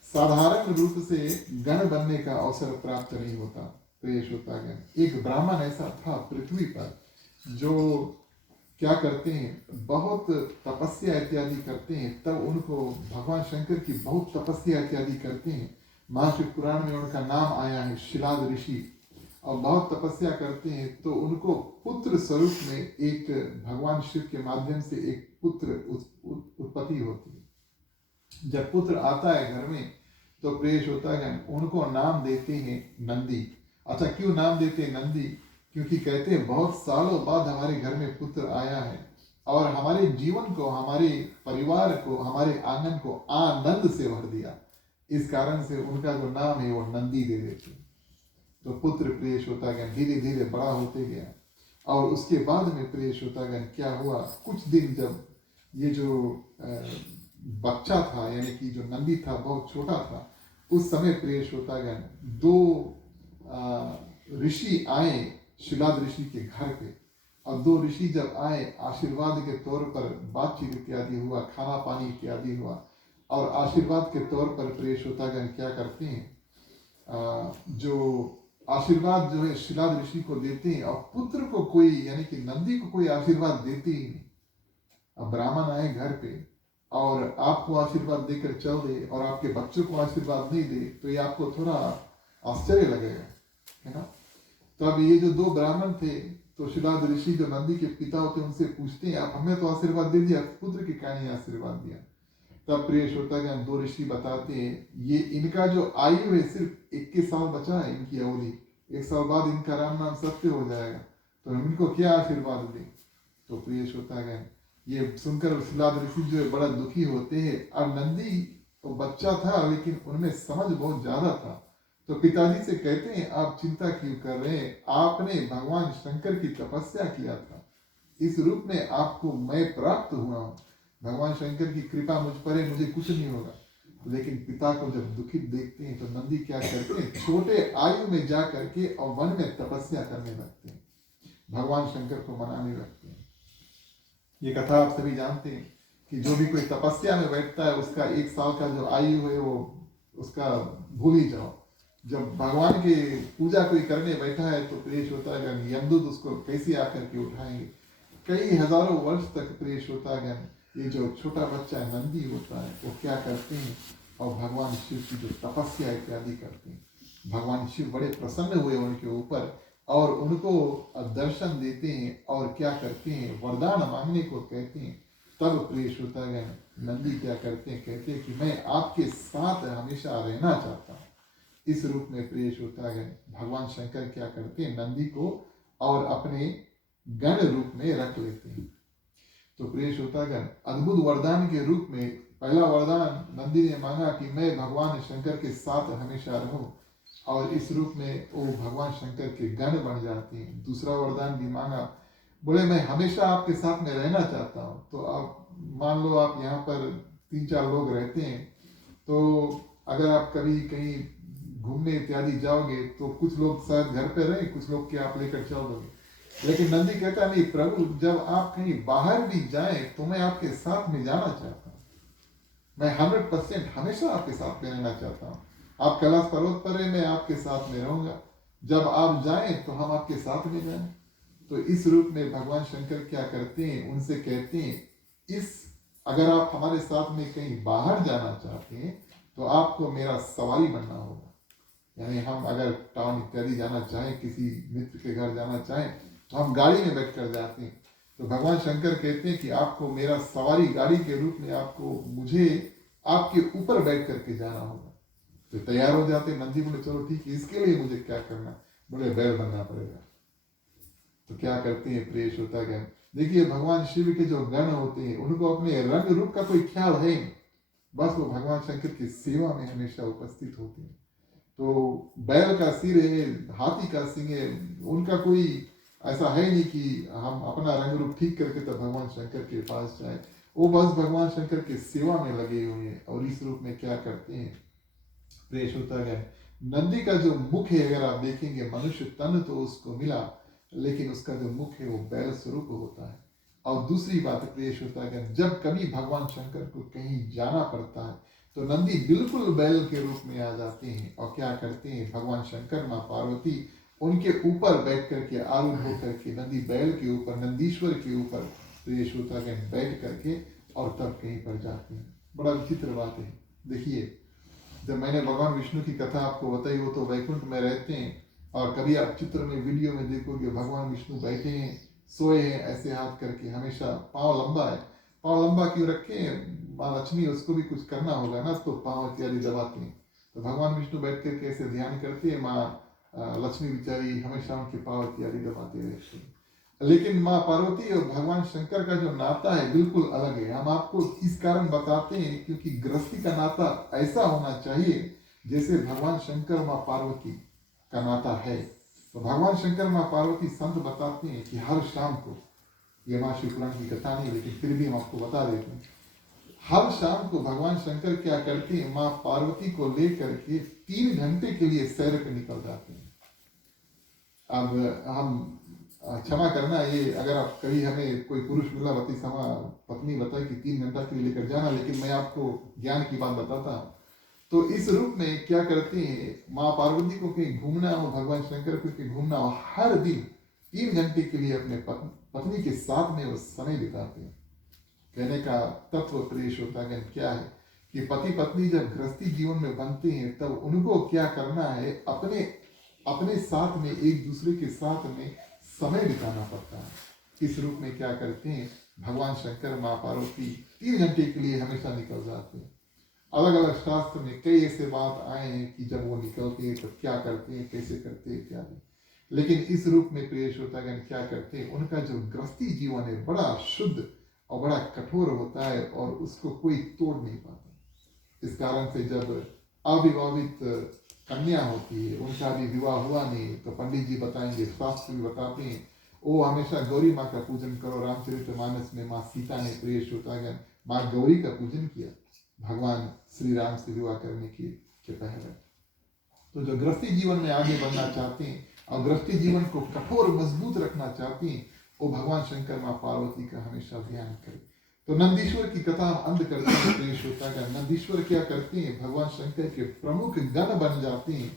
साधारण रूप से गण बनने का अवसर प्राप्त नहीं होता प्रिय श्रोतागण। एक ब्राह्मण ऐसा था पृथ्वी पर जो क्या करते हैं, बहुत तपस्या इत्यादि करते हैं। तब उनको भगवान शंकर की बहुत तपस्या इत्यादि करते हैं। महाशिव पुराण में उनका नाम आया है शिलाद ऋषि। और बहुत तपस्या करते हैं, तो उनको पुत्र स्वरूप में एक भगवान शिव के माध्यम से एक पुत्र उत्पत्ति होती है। जब पुत्र आता है घर में तो प्रेष होता है उनको नाम देते हैं नंदी। अच्छा, क्यों नाम देते हैं नंदी? क्योंकि कहते हैं बहुत सालों बाद हमारे घर में पुत्र आया है और हमारे जीवन को, हमारे परिवार को, हमारे आंगन को आनंद से भर दिया। इस कारण से उनका जो नाम है वो नंदी दे देते हैं। तो पुत्र प्रेष होता गया, धीरे धीरे बड़ा होते गया। और उसके बाद में प्रेष होता गया क्या हुआ, कुछ दिन जब ये जो बच्चा था, यानी कि जो नंदी था बहुत छोटा था, उस समय प्रेष होता गया दो ऋषि आए शिलाद ऋषि के घर पे। और दो ऋषि जब आए, आशीर्वाद के तौर पर बातचीत इत्यादि हुआ, खाना पानी इत्यादि हुआ। और आशीर्वाद के तौर पर प्रेष होता गया क्या करते हैं, जो आशीर्वाद जो है शिलाद ऋषि को देते हैं, और पुत्र को कोई, यानी कि नंदी को कोई आशीर्वाद देते ही नहीं। अब ब्राह्मण आए घर पे और आपको आशीर्वाद देकर चल दे और आपके बच्चों को आशीर्वाद नहीं दे, तो ये आपको थोड़ा आश्चर्य लगेगा, है ना। तो अब ये जो दो ब्राह्मण थे, तो शिलाद ऋषि जो नंदी के पिता होते हैं उनसे पूछते हैं, आप हमें तो आशीर्वाद दे दिया, पुत्र की क्या नहीं आशीर्वाद दिया। तब प्रेष होता है दो ऋषि बताते हैं, ये इनका जो आयु है सिर्फ 21 साल बचा है, इनकी अवधि 1 साल बाद इनका राम नाम सत्य हो जाएगा, तो हम इनको क्या आशीर्वाद दें। तो प्रेष होता है ये सुनकर शिलाद ऋषि जो है बड़ा दुखी होते हैं। अब नंदी तो बच्चा था लेकिन उनमें समझ बहुत ज्यादा था, तो पिताजी से कहते हैं आप चिंता क्यों कर रहे हैं, आपने भगवान शंकर की तपस्या किया था, इस रूप में आपको मैं प्राप्त हुआ हूँ, भगवान शंकर की कृपा मुझ पर है, मुझे कुछ नहीं होगा। लेकिन पिता को जब दुखित देखते हैं तो नंदी क्या करते हैं, छोटे आयु में जा करके और वन में तपस्या करने लगते हैं, भगवान शंकर को मनाने लगते हैं। ये कथा आप सभी जानते हैं कि जो भी कोई तपस्या में बैठता है उसका 1 साल का जो आयु है वो उसका भूल ही जाओ। जब भगवान की पूजा कोई करने बैठा है तो प्रेष होता है यमदूत उसको कैसे आकर के उठाएंगे, कई हजारों वर्ष तक प्रेष होता है। ये जो छोटा बच्चा नंदी होता है वो क्या करते हैं, और भगवान शिव की जो तपस्या इत्यादि करते हैं, भगवान शिव बड़े प्रसन्न हुए उनके ऊपर और उनको दर्शन देते हैं और क्या करते हैं, वरदान मांगने को कहते हैं। तब प्रेष होता है नंदी क्या करते हैं, कहते हैं कि मैं आपके साथ हमेशा रहना चाहता हूँ। इस रूप में प्रेष होता है भगवान शंकर क्या करते हैं, नंदी को और अपने गण रूप में रख लेते हैं। तो प्रेष होता है अद्भुत वरदान के रूप में पहला वरदान नंदी ने मांगा कि मैं भगवान शंकर के साथ हमेशा रहूं, और इस रूप में वो भगवान शंकर के गण बन जाते हैं। दूसरा वरदान भी मांगा, बोले मैं हमेशा आपके साथ में रहना चाहता हूँ। तो आप मान लो आप यहाँ पर 3-4 लोग रहते हैं, तो अगर आप कभी कहीं घूमने इत्यादि जाओगे तो कुछ लोग शायद घर पे रहे, कुछ लोग के आप लेकर चल दोगे। लेकिन नंदी कहता नहीं प्रभु, जब आप कहीं बाहर भी जाएं तो मैं आपके साथ में जाना चाहता हूँ, मैं 100% हमेशा आपके साथ में रहना चाहता हूँ। आप कैलाश पर्वत पर है, मैं आपके साथ में रहूंगा, जब आप जाएं तो हम आपके साथ में जाएं। तो इस रूप में भगवान शंकर क्या करते हैं, उनसे कहते हैं अगर आप हमारे साथ में कहीं बाहर जाना चाहते हैं तो आपको मेरा सवारी बनना होगा। यानी हम अगर टाउन इत्यादि जाना चाहें, किसी मित्र के घर जाना चाहें तो हम गाड़ी में बैठ कर जाते हैं, तो भगवान शंकर कहते हैं कि आपको मेरा सवारी गाड़ी के रूप में आपको मुझे आपके ऊपर बैठ करके जाना होगा। तो तैयार हो जाते, नंदी बोले चलो ठीक है, इसके लिए मुझे क्या करना, बोले बैल बनना पड़ेगा। तो क्या करते हैं, प्रेष होता है देखिए भगवान शिव के जो गण होते हैं उनको अपने रंग रूप का कोई ख्याल है नहीं, बस वो भगवान शंकर की सेवा में हमेशा उपस्थित होते हैं। तो बैल का सिर है, हाथी का सिंह है, उनका कोई ऐसा है नहीं कि हम अपना रंग रूप ठीक करके तब भगवान शंकर के पास जाए, वो बस भगवान शंकर की सेवा में लगे हुए हैं। और इस रूप में क्या करते हैं, प्रेष होता है नंदी का जो मुख है, अगर आप देखेंगे मनुष्य तन तो उसको मिला, लेकिन उसका जो मुख है वो बैल स्वरूप होता है। और दूसरी बात प्रेष होता है जब कभी भगवान शंकर को कहीं जाना पड़ता है तो नंदी बिल्कुल बैल के रूप में आ जाते हैं और क्या करते हैं, भगवान शंकर माँ पार्वती उनके ऊपर बैठ करके आरूढ़ होकर के नंदी बैल के ऊपर, नंदीश्वर के ऊपर प्रेष होता है बैठ करके और तब कहीं पर जाते हैं। बड़ा विचित्र बात है। देखिए जब मैंने भगवान विष्णु की कथा आपको बताई, वो तो वैकुंठ में रहते हैं और कभी आप चित्र में वीडियो में देखोगे भगवान विष्णु बैठे हैं, सोए हैं, ऐसे हाथ करके, हमेशा पाँव लंबा है। पाँव लंबा क्यों रखे हैं? माँ लक्ष्मी उसको भी कुछ करना होगा ना, तो पाँव इत्यादि दबाते हैं। तो भगवान विष्णु बैठ करके ऐसे ध्यान करते हैं, माँ लक्ष्मी बेचारी हमेशा उनके पाँव इत्यादि दबाते रहते हैं। लेकिन माँ पार्वती और भगवान शंकर का जो नाता है बिल्कुल अलग है। हम आपको इस कारण बताते हैं क्योंकि गृहस्थी का नाता ऐसा होना चाहिए जैसे भगवान शंकर माँ पार्वती का नाता है। तो भगवान शंकर माँ पार्वती संत बताते हैं कि हर शाम को, ये माँ शिवपुराण की कथा नहीं लेकिन फिर भी हम आपको बता देते हैं, हर शाम को भगवान शंकर क्या करते हैं, माँ पार्वती को लेकर के 3 घंटे के लिए सैर पे निकल जाते हैं। अब हम क्षमा करना, ये अगर आप कभी हमें कोई पुरुष मिला पति समा पत्नी बताए कि 3 घंटा के लिए लेकर जाना, लेकिन मैं आपको ज्ञान की बात बताता हूँ। तो इस रूप में क्या करते हैं, माँ पार्वती को कहीं घूमना हो, भगवान शंकर को कहीं घूमना हो, हर दिन 3 घंटे के लिए अपने पत्नी के साथ में वो समय बिताते हैं। कहने का तत्व प्रेष होता है क्या है कि पति पत्नी जब गृहस्थी जीवन में बनते हैं तब उनको क्या करना है, अपने साथ में एक दूसरे के साथ में समय बिताना पड़ता है। इस रूप में क्या करते हैं, भगवान शंकर माँ पार्वती 3 घंटे के लिए हमेशा निकल जाते हैं। अलग अलग शास्त्र में कई ऐसे बात आए हैं कि जब वो निकलते हैं तो क्या करते हैं, कैसे करते हैं इत्यादि। लेकिन इस रूप में प्रेष होता है क्या करते हैं, उनका जो गृहस्थी जीवन है बड़ा शुद्ध और बड़ा कठोर होता है और उसको कोई तोड़ नहीं पाता। इस कारण से जब अविवाहित कन्या होती है, उनका भी विवाह हुआ नहीं, तो पंडित जी बताएंगे, शास्त्र भी बताते हैं, वो हमेशा गौरी माँ का पूजन करो। रामचरितमानस में माँ सीता ने प्रेष होता है माँ गौरी का पूजन किया भगवान श्री राम से विवाह करने के पहले। तो जो गृहस्थी जीवन में आगे बढ़ना चाहते हैं और गृहस्थी जीवन को कठोर मजबूत रखना चाहते हैं, वो भगवान शंकर माँ पार्वती का हमेशा ध्यान करें। तो नंदीश्वर की कथा हम अंत करते हैं प्रेष होता है। नंदीश्वर क्या करते हैं, भगवान शंकर के प्रमुख गण बन जाते हैं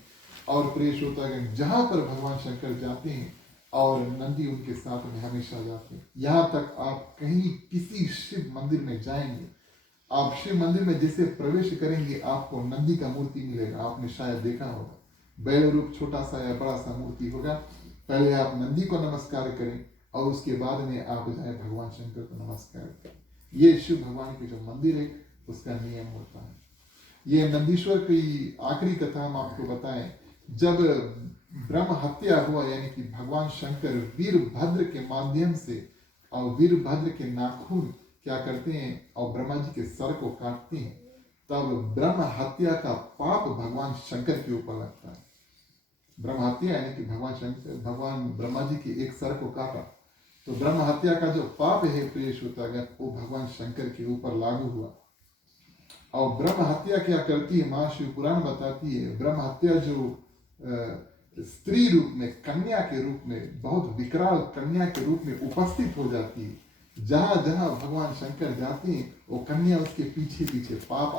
और प्रेष होता है जहाँ पर भगवान शंकर जाते हैं और नंदी उनके साथ में हमेशा जाते हैं। यहाँ तक आप कहीं किसी शिव मंदिर में जाएंगे, आप शिव मंदिर में जैसे प्रवेश करेंगे आपको नंदी का मूर्ति मिलेगा। आपने शायद देखा होगा, बैल रूप छोटा सा या बड़ा सा मूर्ति होगा। पहले आप नंदी को नमस्कार करें और उसके बाद में आप जाए भगवान शंकर को नमस्कार करें। ये शिव भगवान के जो मंदिर है उसका नियम होता है। ये नंदीश्वर की आखिरी कथा हम आपको बताएं, जब ब्रह्म हत्या हुआ, यानी कि भगवान शंकर वीरभद्र के माध्यम से और वीरभद्र के नाखून क्या करते हैं और ब्रह्मा जी के सर को काटते हैं, तब ब्रह्म हत्या का पाप भगवान शंकर के ऊपर लगता है। ब्रह्म हत्या यानी कि भगवान ब्रह्मा जी के एक सर को काटा, तो ब्रह्म हत्या का जो पाप है प्रेष होता है वो भगवान शंकर के ऊपर लागू हुआ। और ब्रह्म हत्या क्या करती है, माँ शिव पुराण बताती है, ब्रह्म हत्या जो स्त्री रूप में, कन्या के रूप में, बहुत विकराल कन्या के रूप में उपस्थित हो जाती है। जहां जहां भगवान शंकर जाते हैं वो कन्या उसके पीछे पीछे, पाप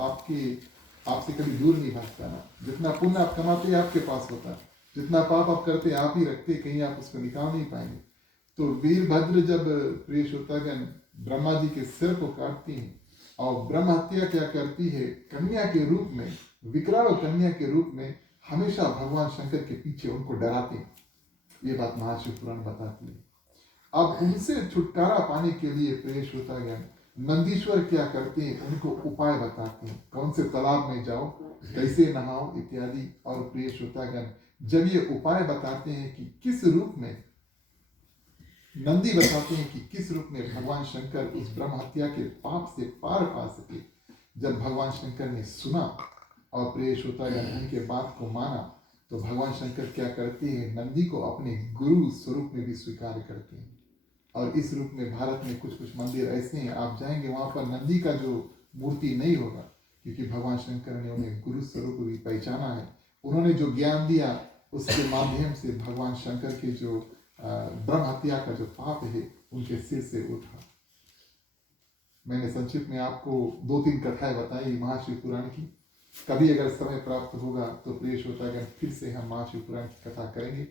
आपसे कभी दूर नहीं भागता ना। जितना पुण्य आप कमाते हैं आपके पास होता है, जितना पाप आप करते आप ही रखते, कहीं आप उसको निकाल नहीं पाएंगे। तो वीरभद्र जब प्रेष होता है ब्रह्मा जी के सिर को काटती हैं और ब्रह्म हत्या क्या करती है, कन्या के रूप में, विकराल कन्या के रूप में हमेशा भगवान शंकर के पीछे उनको डराते हैं। ये बात महाशिव पुराण बताती है। अब उनसे छुटकारा पाने के लिए प्रेष होता है नंदीश्वर क्या करते हैं, उनको उपाय बताते हैं, कौन से तालाब में जाओ, कैसे नहाओ इत्यादि। और प्रेष होता है जब ये उपाय बताते हैं कि किस रूप में, नंदी बताते हैं कि किस रूप में भगवान शंकर उस ब्रह्म हत्या के पाप से पार पा सके। जब भगवान शंकर ने सुना और प्रेष होता है उनके बात को माना, तो भगवान शंकर क्या करते हैं, नंदी को अपने गुरु स्वरूप में भी स्वीकार करते हैं। और इस रूप में भारत में कुछ कुछ मंदिर ऐसे हैं, आप जाएंगे वहां पर नंदी का जो मूर्ति नहीं होगा, क्योंकि भगवान शंकर ने उन्हें गुरु स्वरूप भी पहचाना है। उन्होंने जो ज्ञान दिया उसके माध्यम से भगवान शंकर के जो ब्रह्म हत्या का जो पाप है उनके सिर से उठा। मैंने संक्षिप्त में आपको 2-3 कथाएं बताई महाशिव पुराण की। कभी अगर समय प्राप्त होगा तो प्रेष होता है फिर से हम महाशिव पुराण की कथा करेंगे।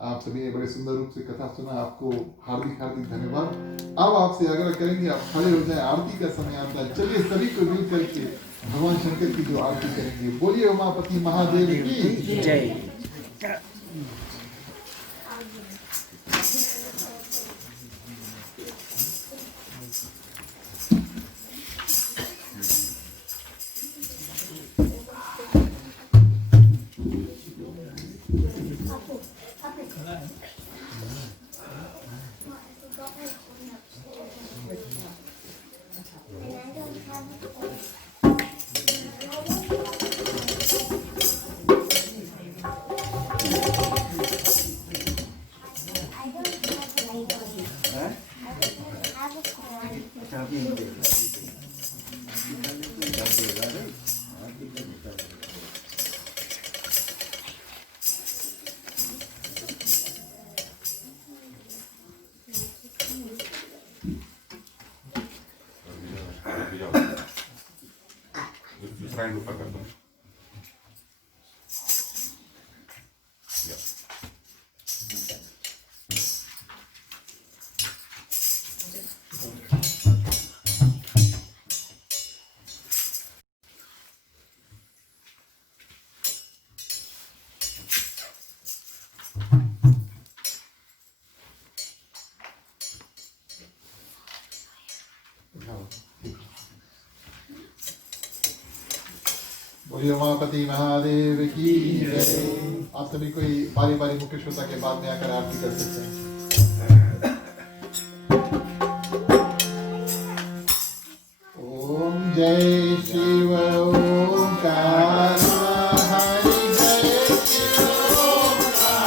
आप सभी ने बड़े सुंदर रूप से कथा सुना, आपको हार्दिक हार्दिक धन्यवाद। अब आपसे आग्रह करेंगे आप खड़े हो जाए, आरती का समय आता है। चलिए सभी को मिल करके भगवान शंकर की जो आरती करेंगे। बोलिए उमापति महादेव की जय। Serahin lupa kan tuh. Ya. बोलिए उमापति महादेव की जय। आप सभी कोई बारी बारी मुख्य श्रोता के बाद में आकर आरती कर सकते हैं। ओम जय शिव ओंकार हरि जय शिव ओंकार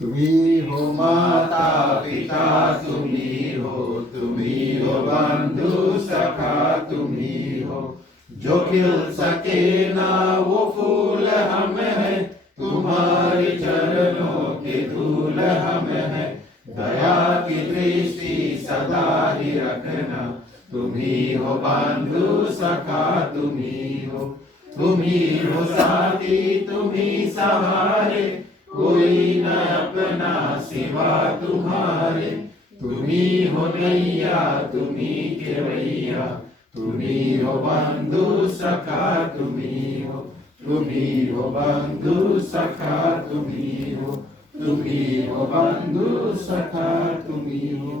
तुम्ही हो माता पिता, तुम्ही हो बंधु सखा, तुम्ही हो जो खिल सके ना वो फूल हम है, तुम्हारे चरणों के धूल हम है, दया की दृष्टि सदा ही रखना, तुम्ही हो बंधु सखा, तुम्ही हो साथी, तुम्ही सहारे, कोई न अपना सिवा तुम्हारे, तुम्ही हो नैया, तुम्ही केवैया, तुम्ही हो बंधु सखा, तुम्ही हो बंधु सखा, तुम्ही हो बंधु सखा, तुम्ही हो।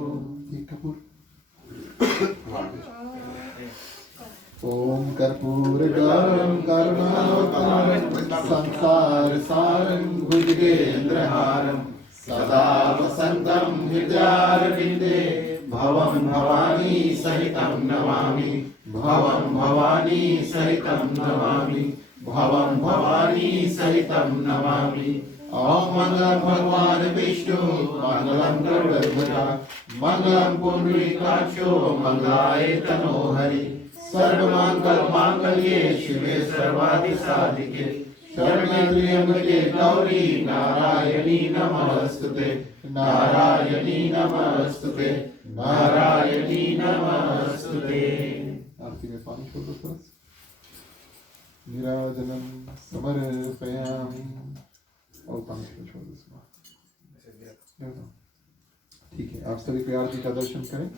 ओम कर्पूरगौरं करुणावतारं संसार सारं भुजगेन्द्रहारं सदा वसन्तं हृदयारविन्दे भवं भवानी सहितं नमामि, भवं भवानी सहितं नमामि, भवं भवानी सहितं नमामि। ओम मंगलम भगवान विष्णु, मंगलम गरुड़ध्वज, मंगलम पुंडरीकाक्षो, मंगलाय तनोहरि, सर्वमंगल मांगल्ये शिवे सर्वादि साधिके, शरण्ये त्र्यंबके गौरी नारायणी नमस्तुते, नारायणी नमस्तुते, नारायणी नमस्तुते। आरती में पानी छोड़ दो थोड़ा। नीराजनम समर्पयामि। और पानी छोड़ दो। ठीक है, आप सभी को आरती का दर्शन करें।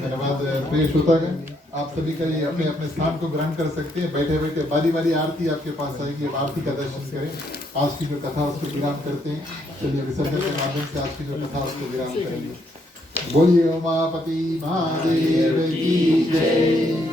धन्यवाद प्रिय श्रोतागण, आप सभी का ये अपने अपने स्थान को ग्रहण कर सकते हैं। बैठे बैठे बारी बारी आरती आपके पास आएगी, अब आरती का दर्शन करें। आज की जो कथा उसको विराम करते हैं। चलिए विसर्जन के माध्यम से आज की जो कथा उसको विराम करेंगे। बोलिए उमापति महादेव की जय।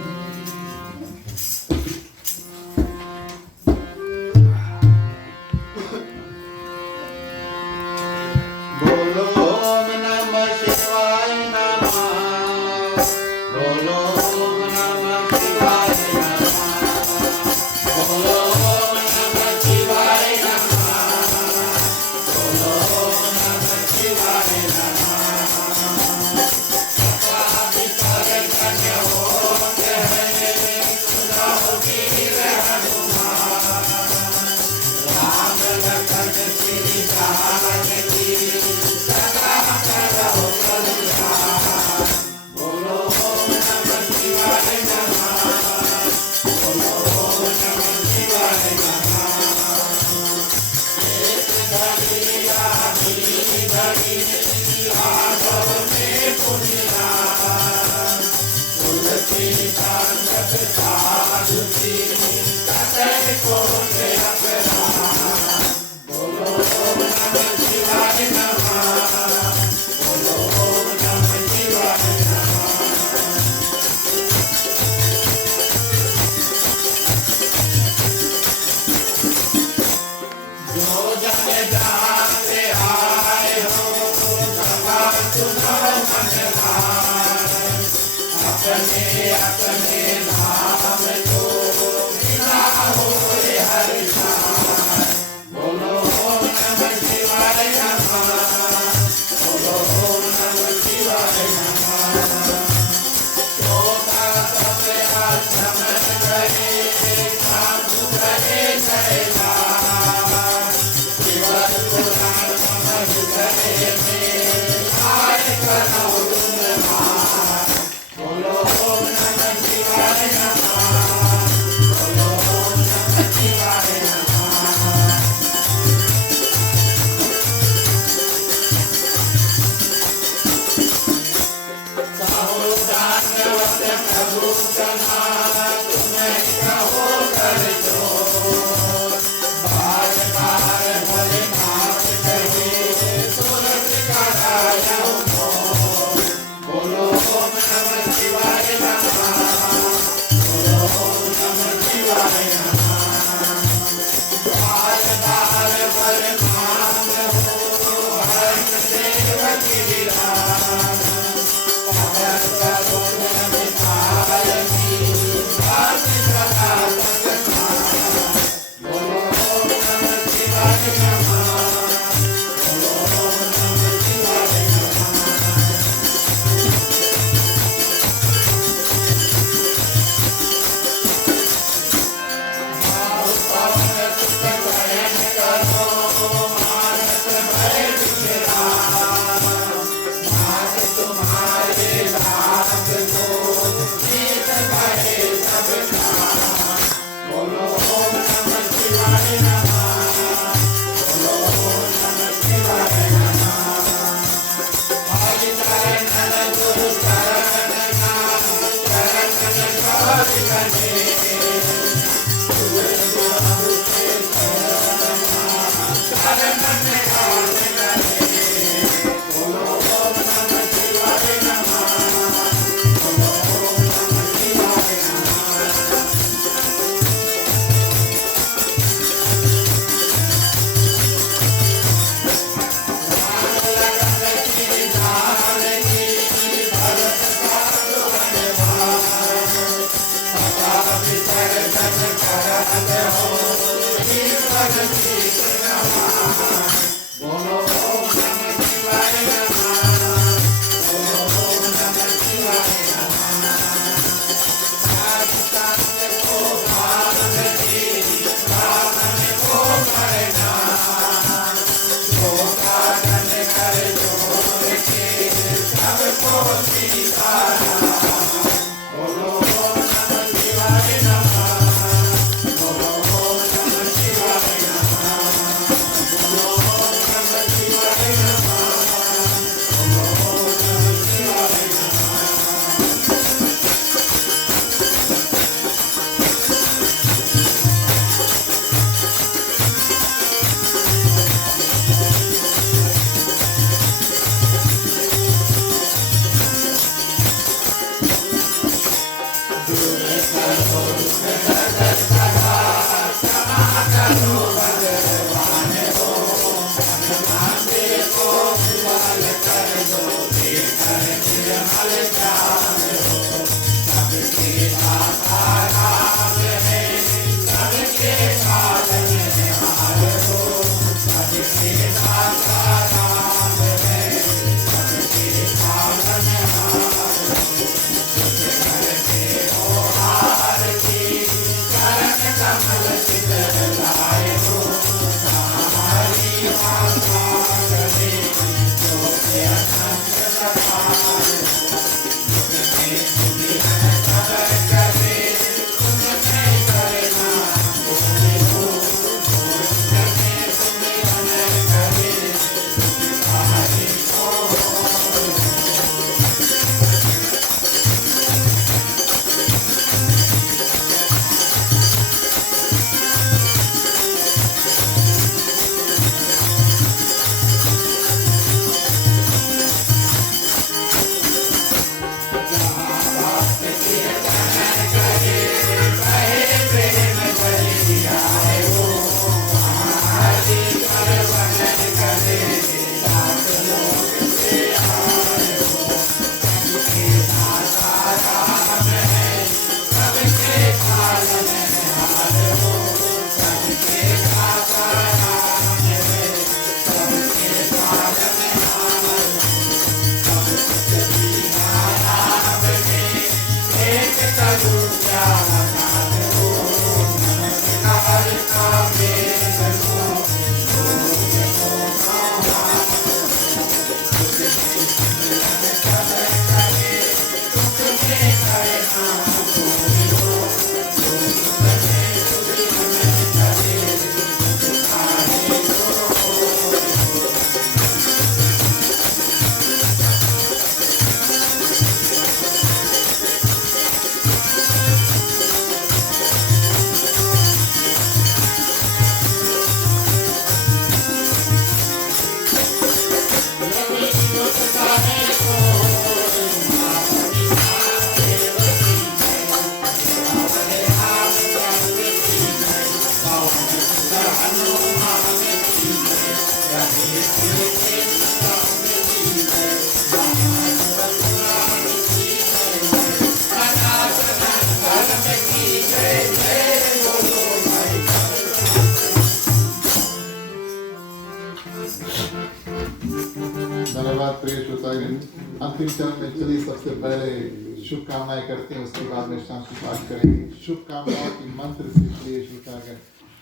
स्वागत। अंतिम चरण में चलिए सबसे पहले शुभकामनाएं करते हैं, उसके बाद में शांति पाठ करेंगे। शुभकामनाओं के मंत्र से प्रिय श्रोतागण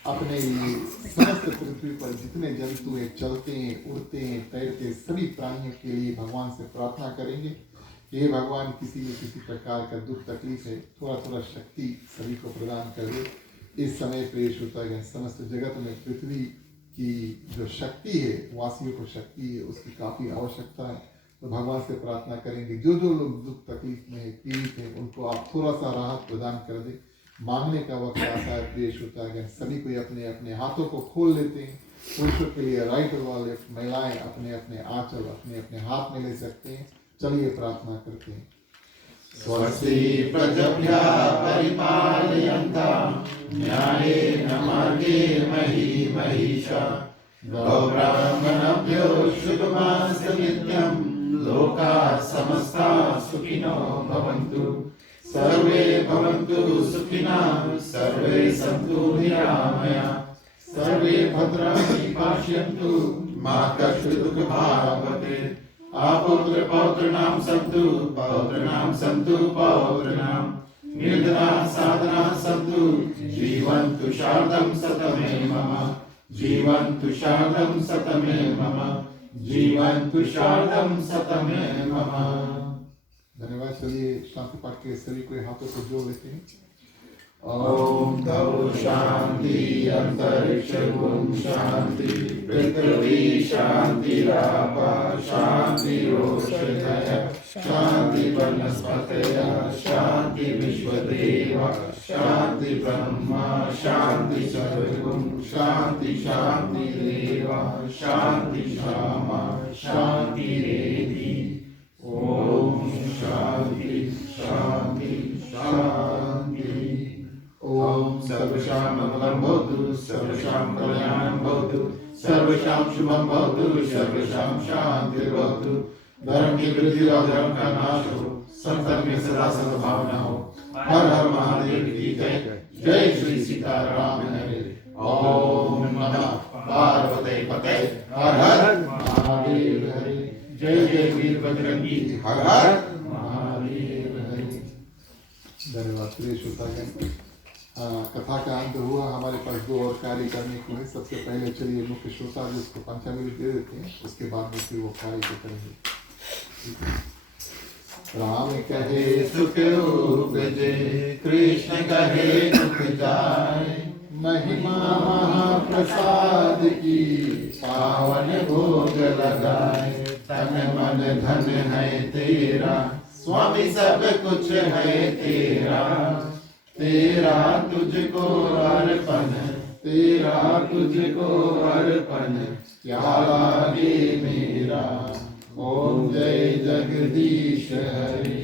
अपने लिए समस्त पृथ्वी पर जितने जंतु हैं, चलते हैं, उड़ते हैं, तैरते, सभी प्राणियों के लिए भगवान से प्रार्थना करेंगे कि हे भगवान, किसी में किसी प्रकार का दुख तकलीफ है, थोड़ा थोड़ा शक्ति सभी को प्रदान कर दे। इस समय प्रिय श्रोतागण समस्त जगत में पृथ्वी की जो शक्ति है, वासियों को शक्ति है, उसकी काफ़ी आवश्यकता है। तो भगवान से प्रार्थना करेंगे जो जो लोग दुख तकलीफ में है, पीड़ित हैं, उनको आप थोड़ा सा राहत प्रदान कर दें। मांगने का वक्त आता है प्रिय श्रोतागण, सभी कोई अपने अपने हाथों को खोल लेते हैं। पुरुषों के लिए राइट और लेफ्ट, महिलाएं अपने अपने आंचल अपने अपने हाथ में ले सकते हैं। चलिए प्रार्थना करते हैं। स्वस्ति प्रजभ्यः परिपालयन्तां न्यायेन मार्गेण महीं महिषा गोब्राह्मणेभ्यो शुभमस्तु नित्यं लोकाः समस्ताः सुखिनो भवन्तु सर्वे भवन्तु सुखिनः सर्वे सन्तु निरामयाः सर्वे भद्राणि पश्यन्तु मा कश्चित् दुःखभाग् भवेत् अपौत्र पौत्राणां सन्तु पौत्राणां सन्तु पौत्राणां निर्धनाः साधनाः सन्तु जीवन्तु शारदं शतमे मम जीवन्तु शारदं शतमे मम जीवन्तु शारदं शतमे मम। धन्यवाद। चलिए शांति पाठ के सभी कोई हाथों को जोड़ लेते हैं। ओम तौ शांति अंतरिक्ष गुण शांति पृथ्वी शांतिरापा शांति रोषधय शांति वनस्पतयः शांति विश्वदेवा शांति ब्रह्मा शांति सर्वगुण शांति शांति देवा शांति श्यामा शांति रेधि। ओम शांति शांति शांति। ओम सर्वशां मंगलं भवतु सर्वशां कल्याणं भवतु सर्वशां शुभं भवतु सर्वशां शान्तिर्भवतु। धर्म की वृद्धि और धर्म का नाश हो, संतन में सदा सद्भावना हो। हर हर महादेव की जय। जय श्री सीताराम हरे। ओम नमः पार्वती पते हर हर महादेव हरे। जय जय वीर बजरंगी हर हर महादेव हरे। धन्यवाद प्रिय श्रोतागण। कथा का अंत हुआ। हमारे पास दो और कार्य करने को है। सबसे पहले चलिए मुख्य श्रोता जिसको पंचामृत दे देते हैं, उसके बाद में फिर वो कार्य को करेंगे। राम कहे सुख उपजे कृष्ण कहे दुख जाय महिमा महाप्रसाद की पावन भोग लगाए। तन मन धन है तेरा स्वामी सब कुछ है तेरा तेरा तुझको अर्पण तेरा तुझको अर्पण क्या लागे मेरा। ओम जय जगदीश हरे।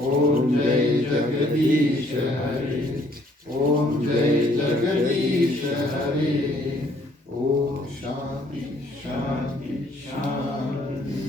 ओम जय जगदीश हरे। ओम जय जगदीश हरे। ओम शांति शांति शांति।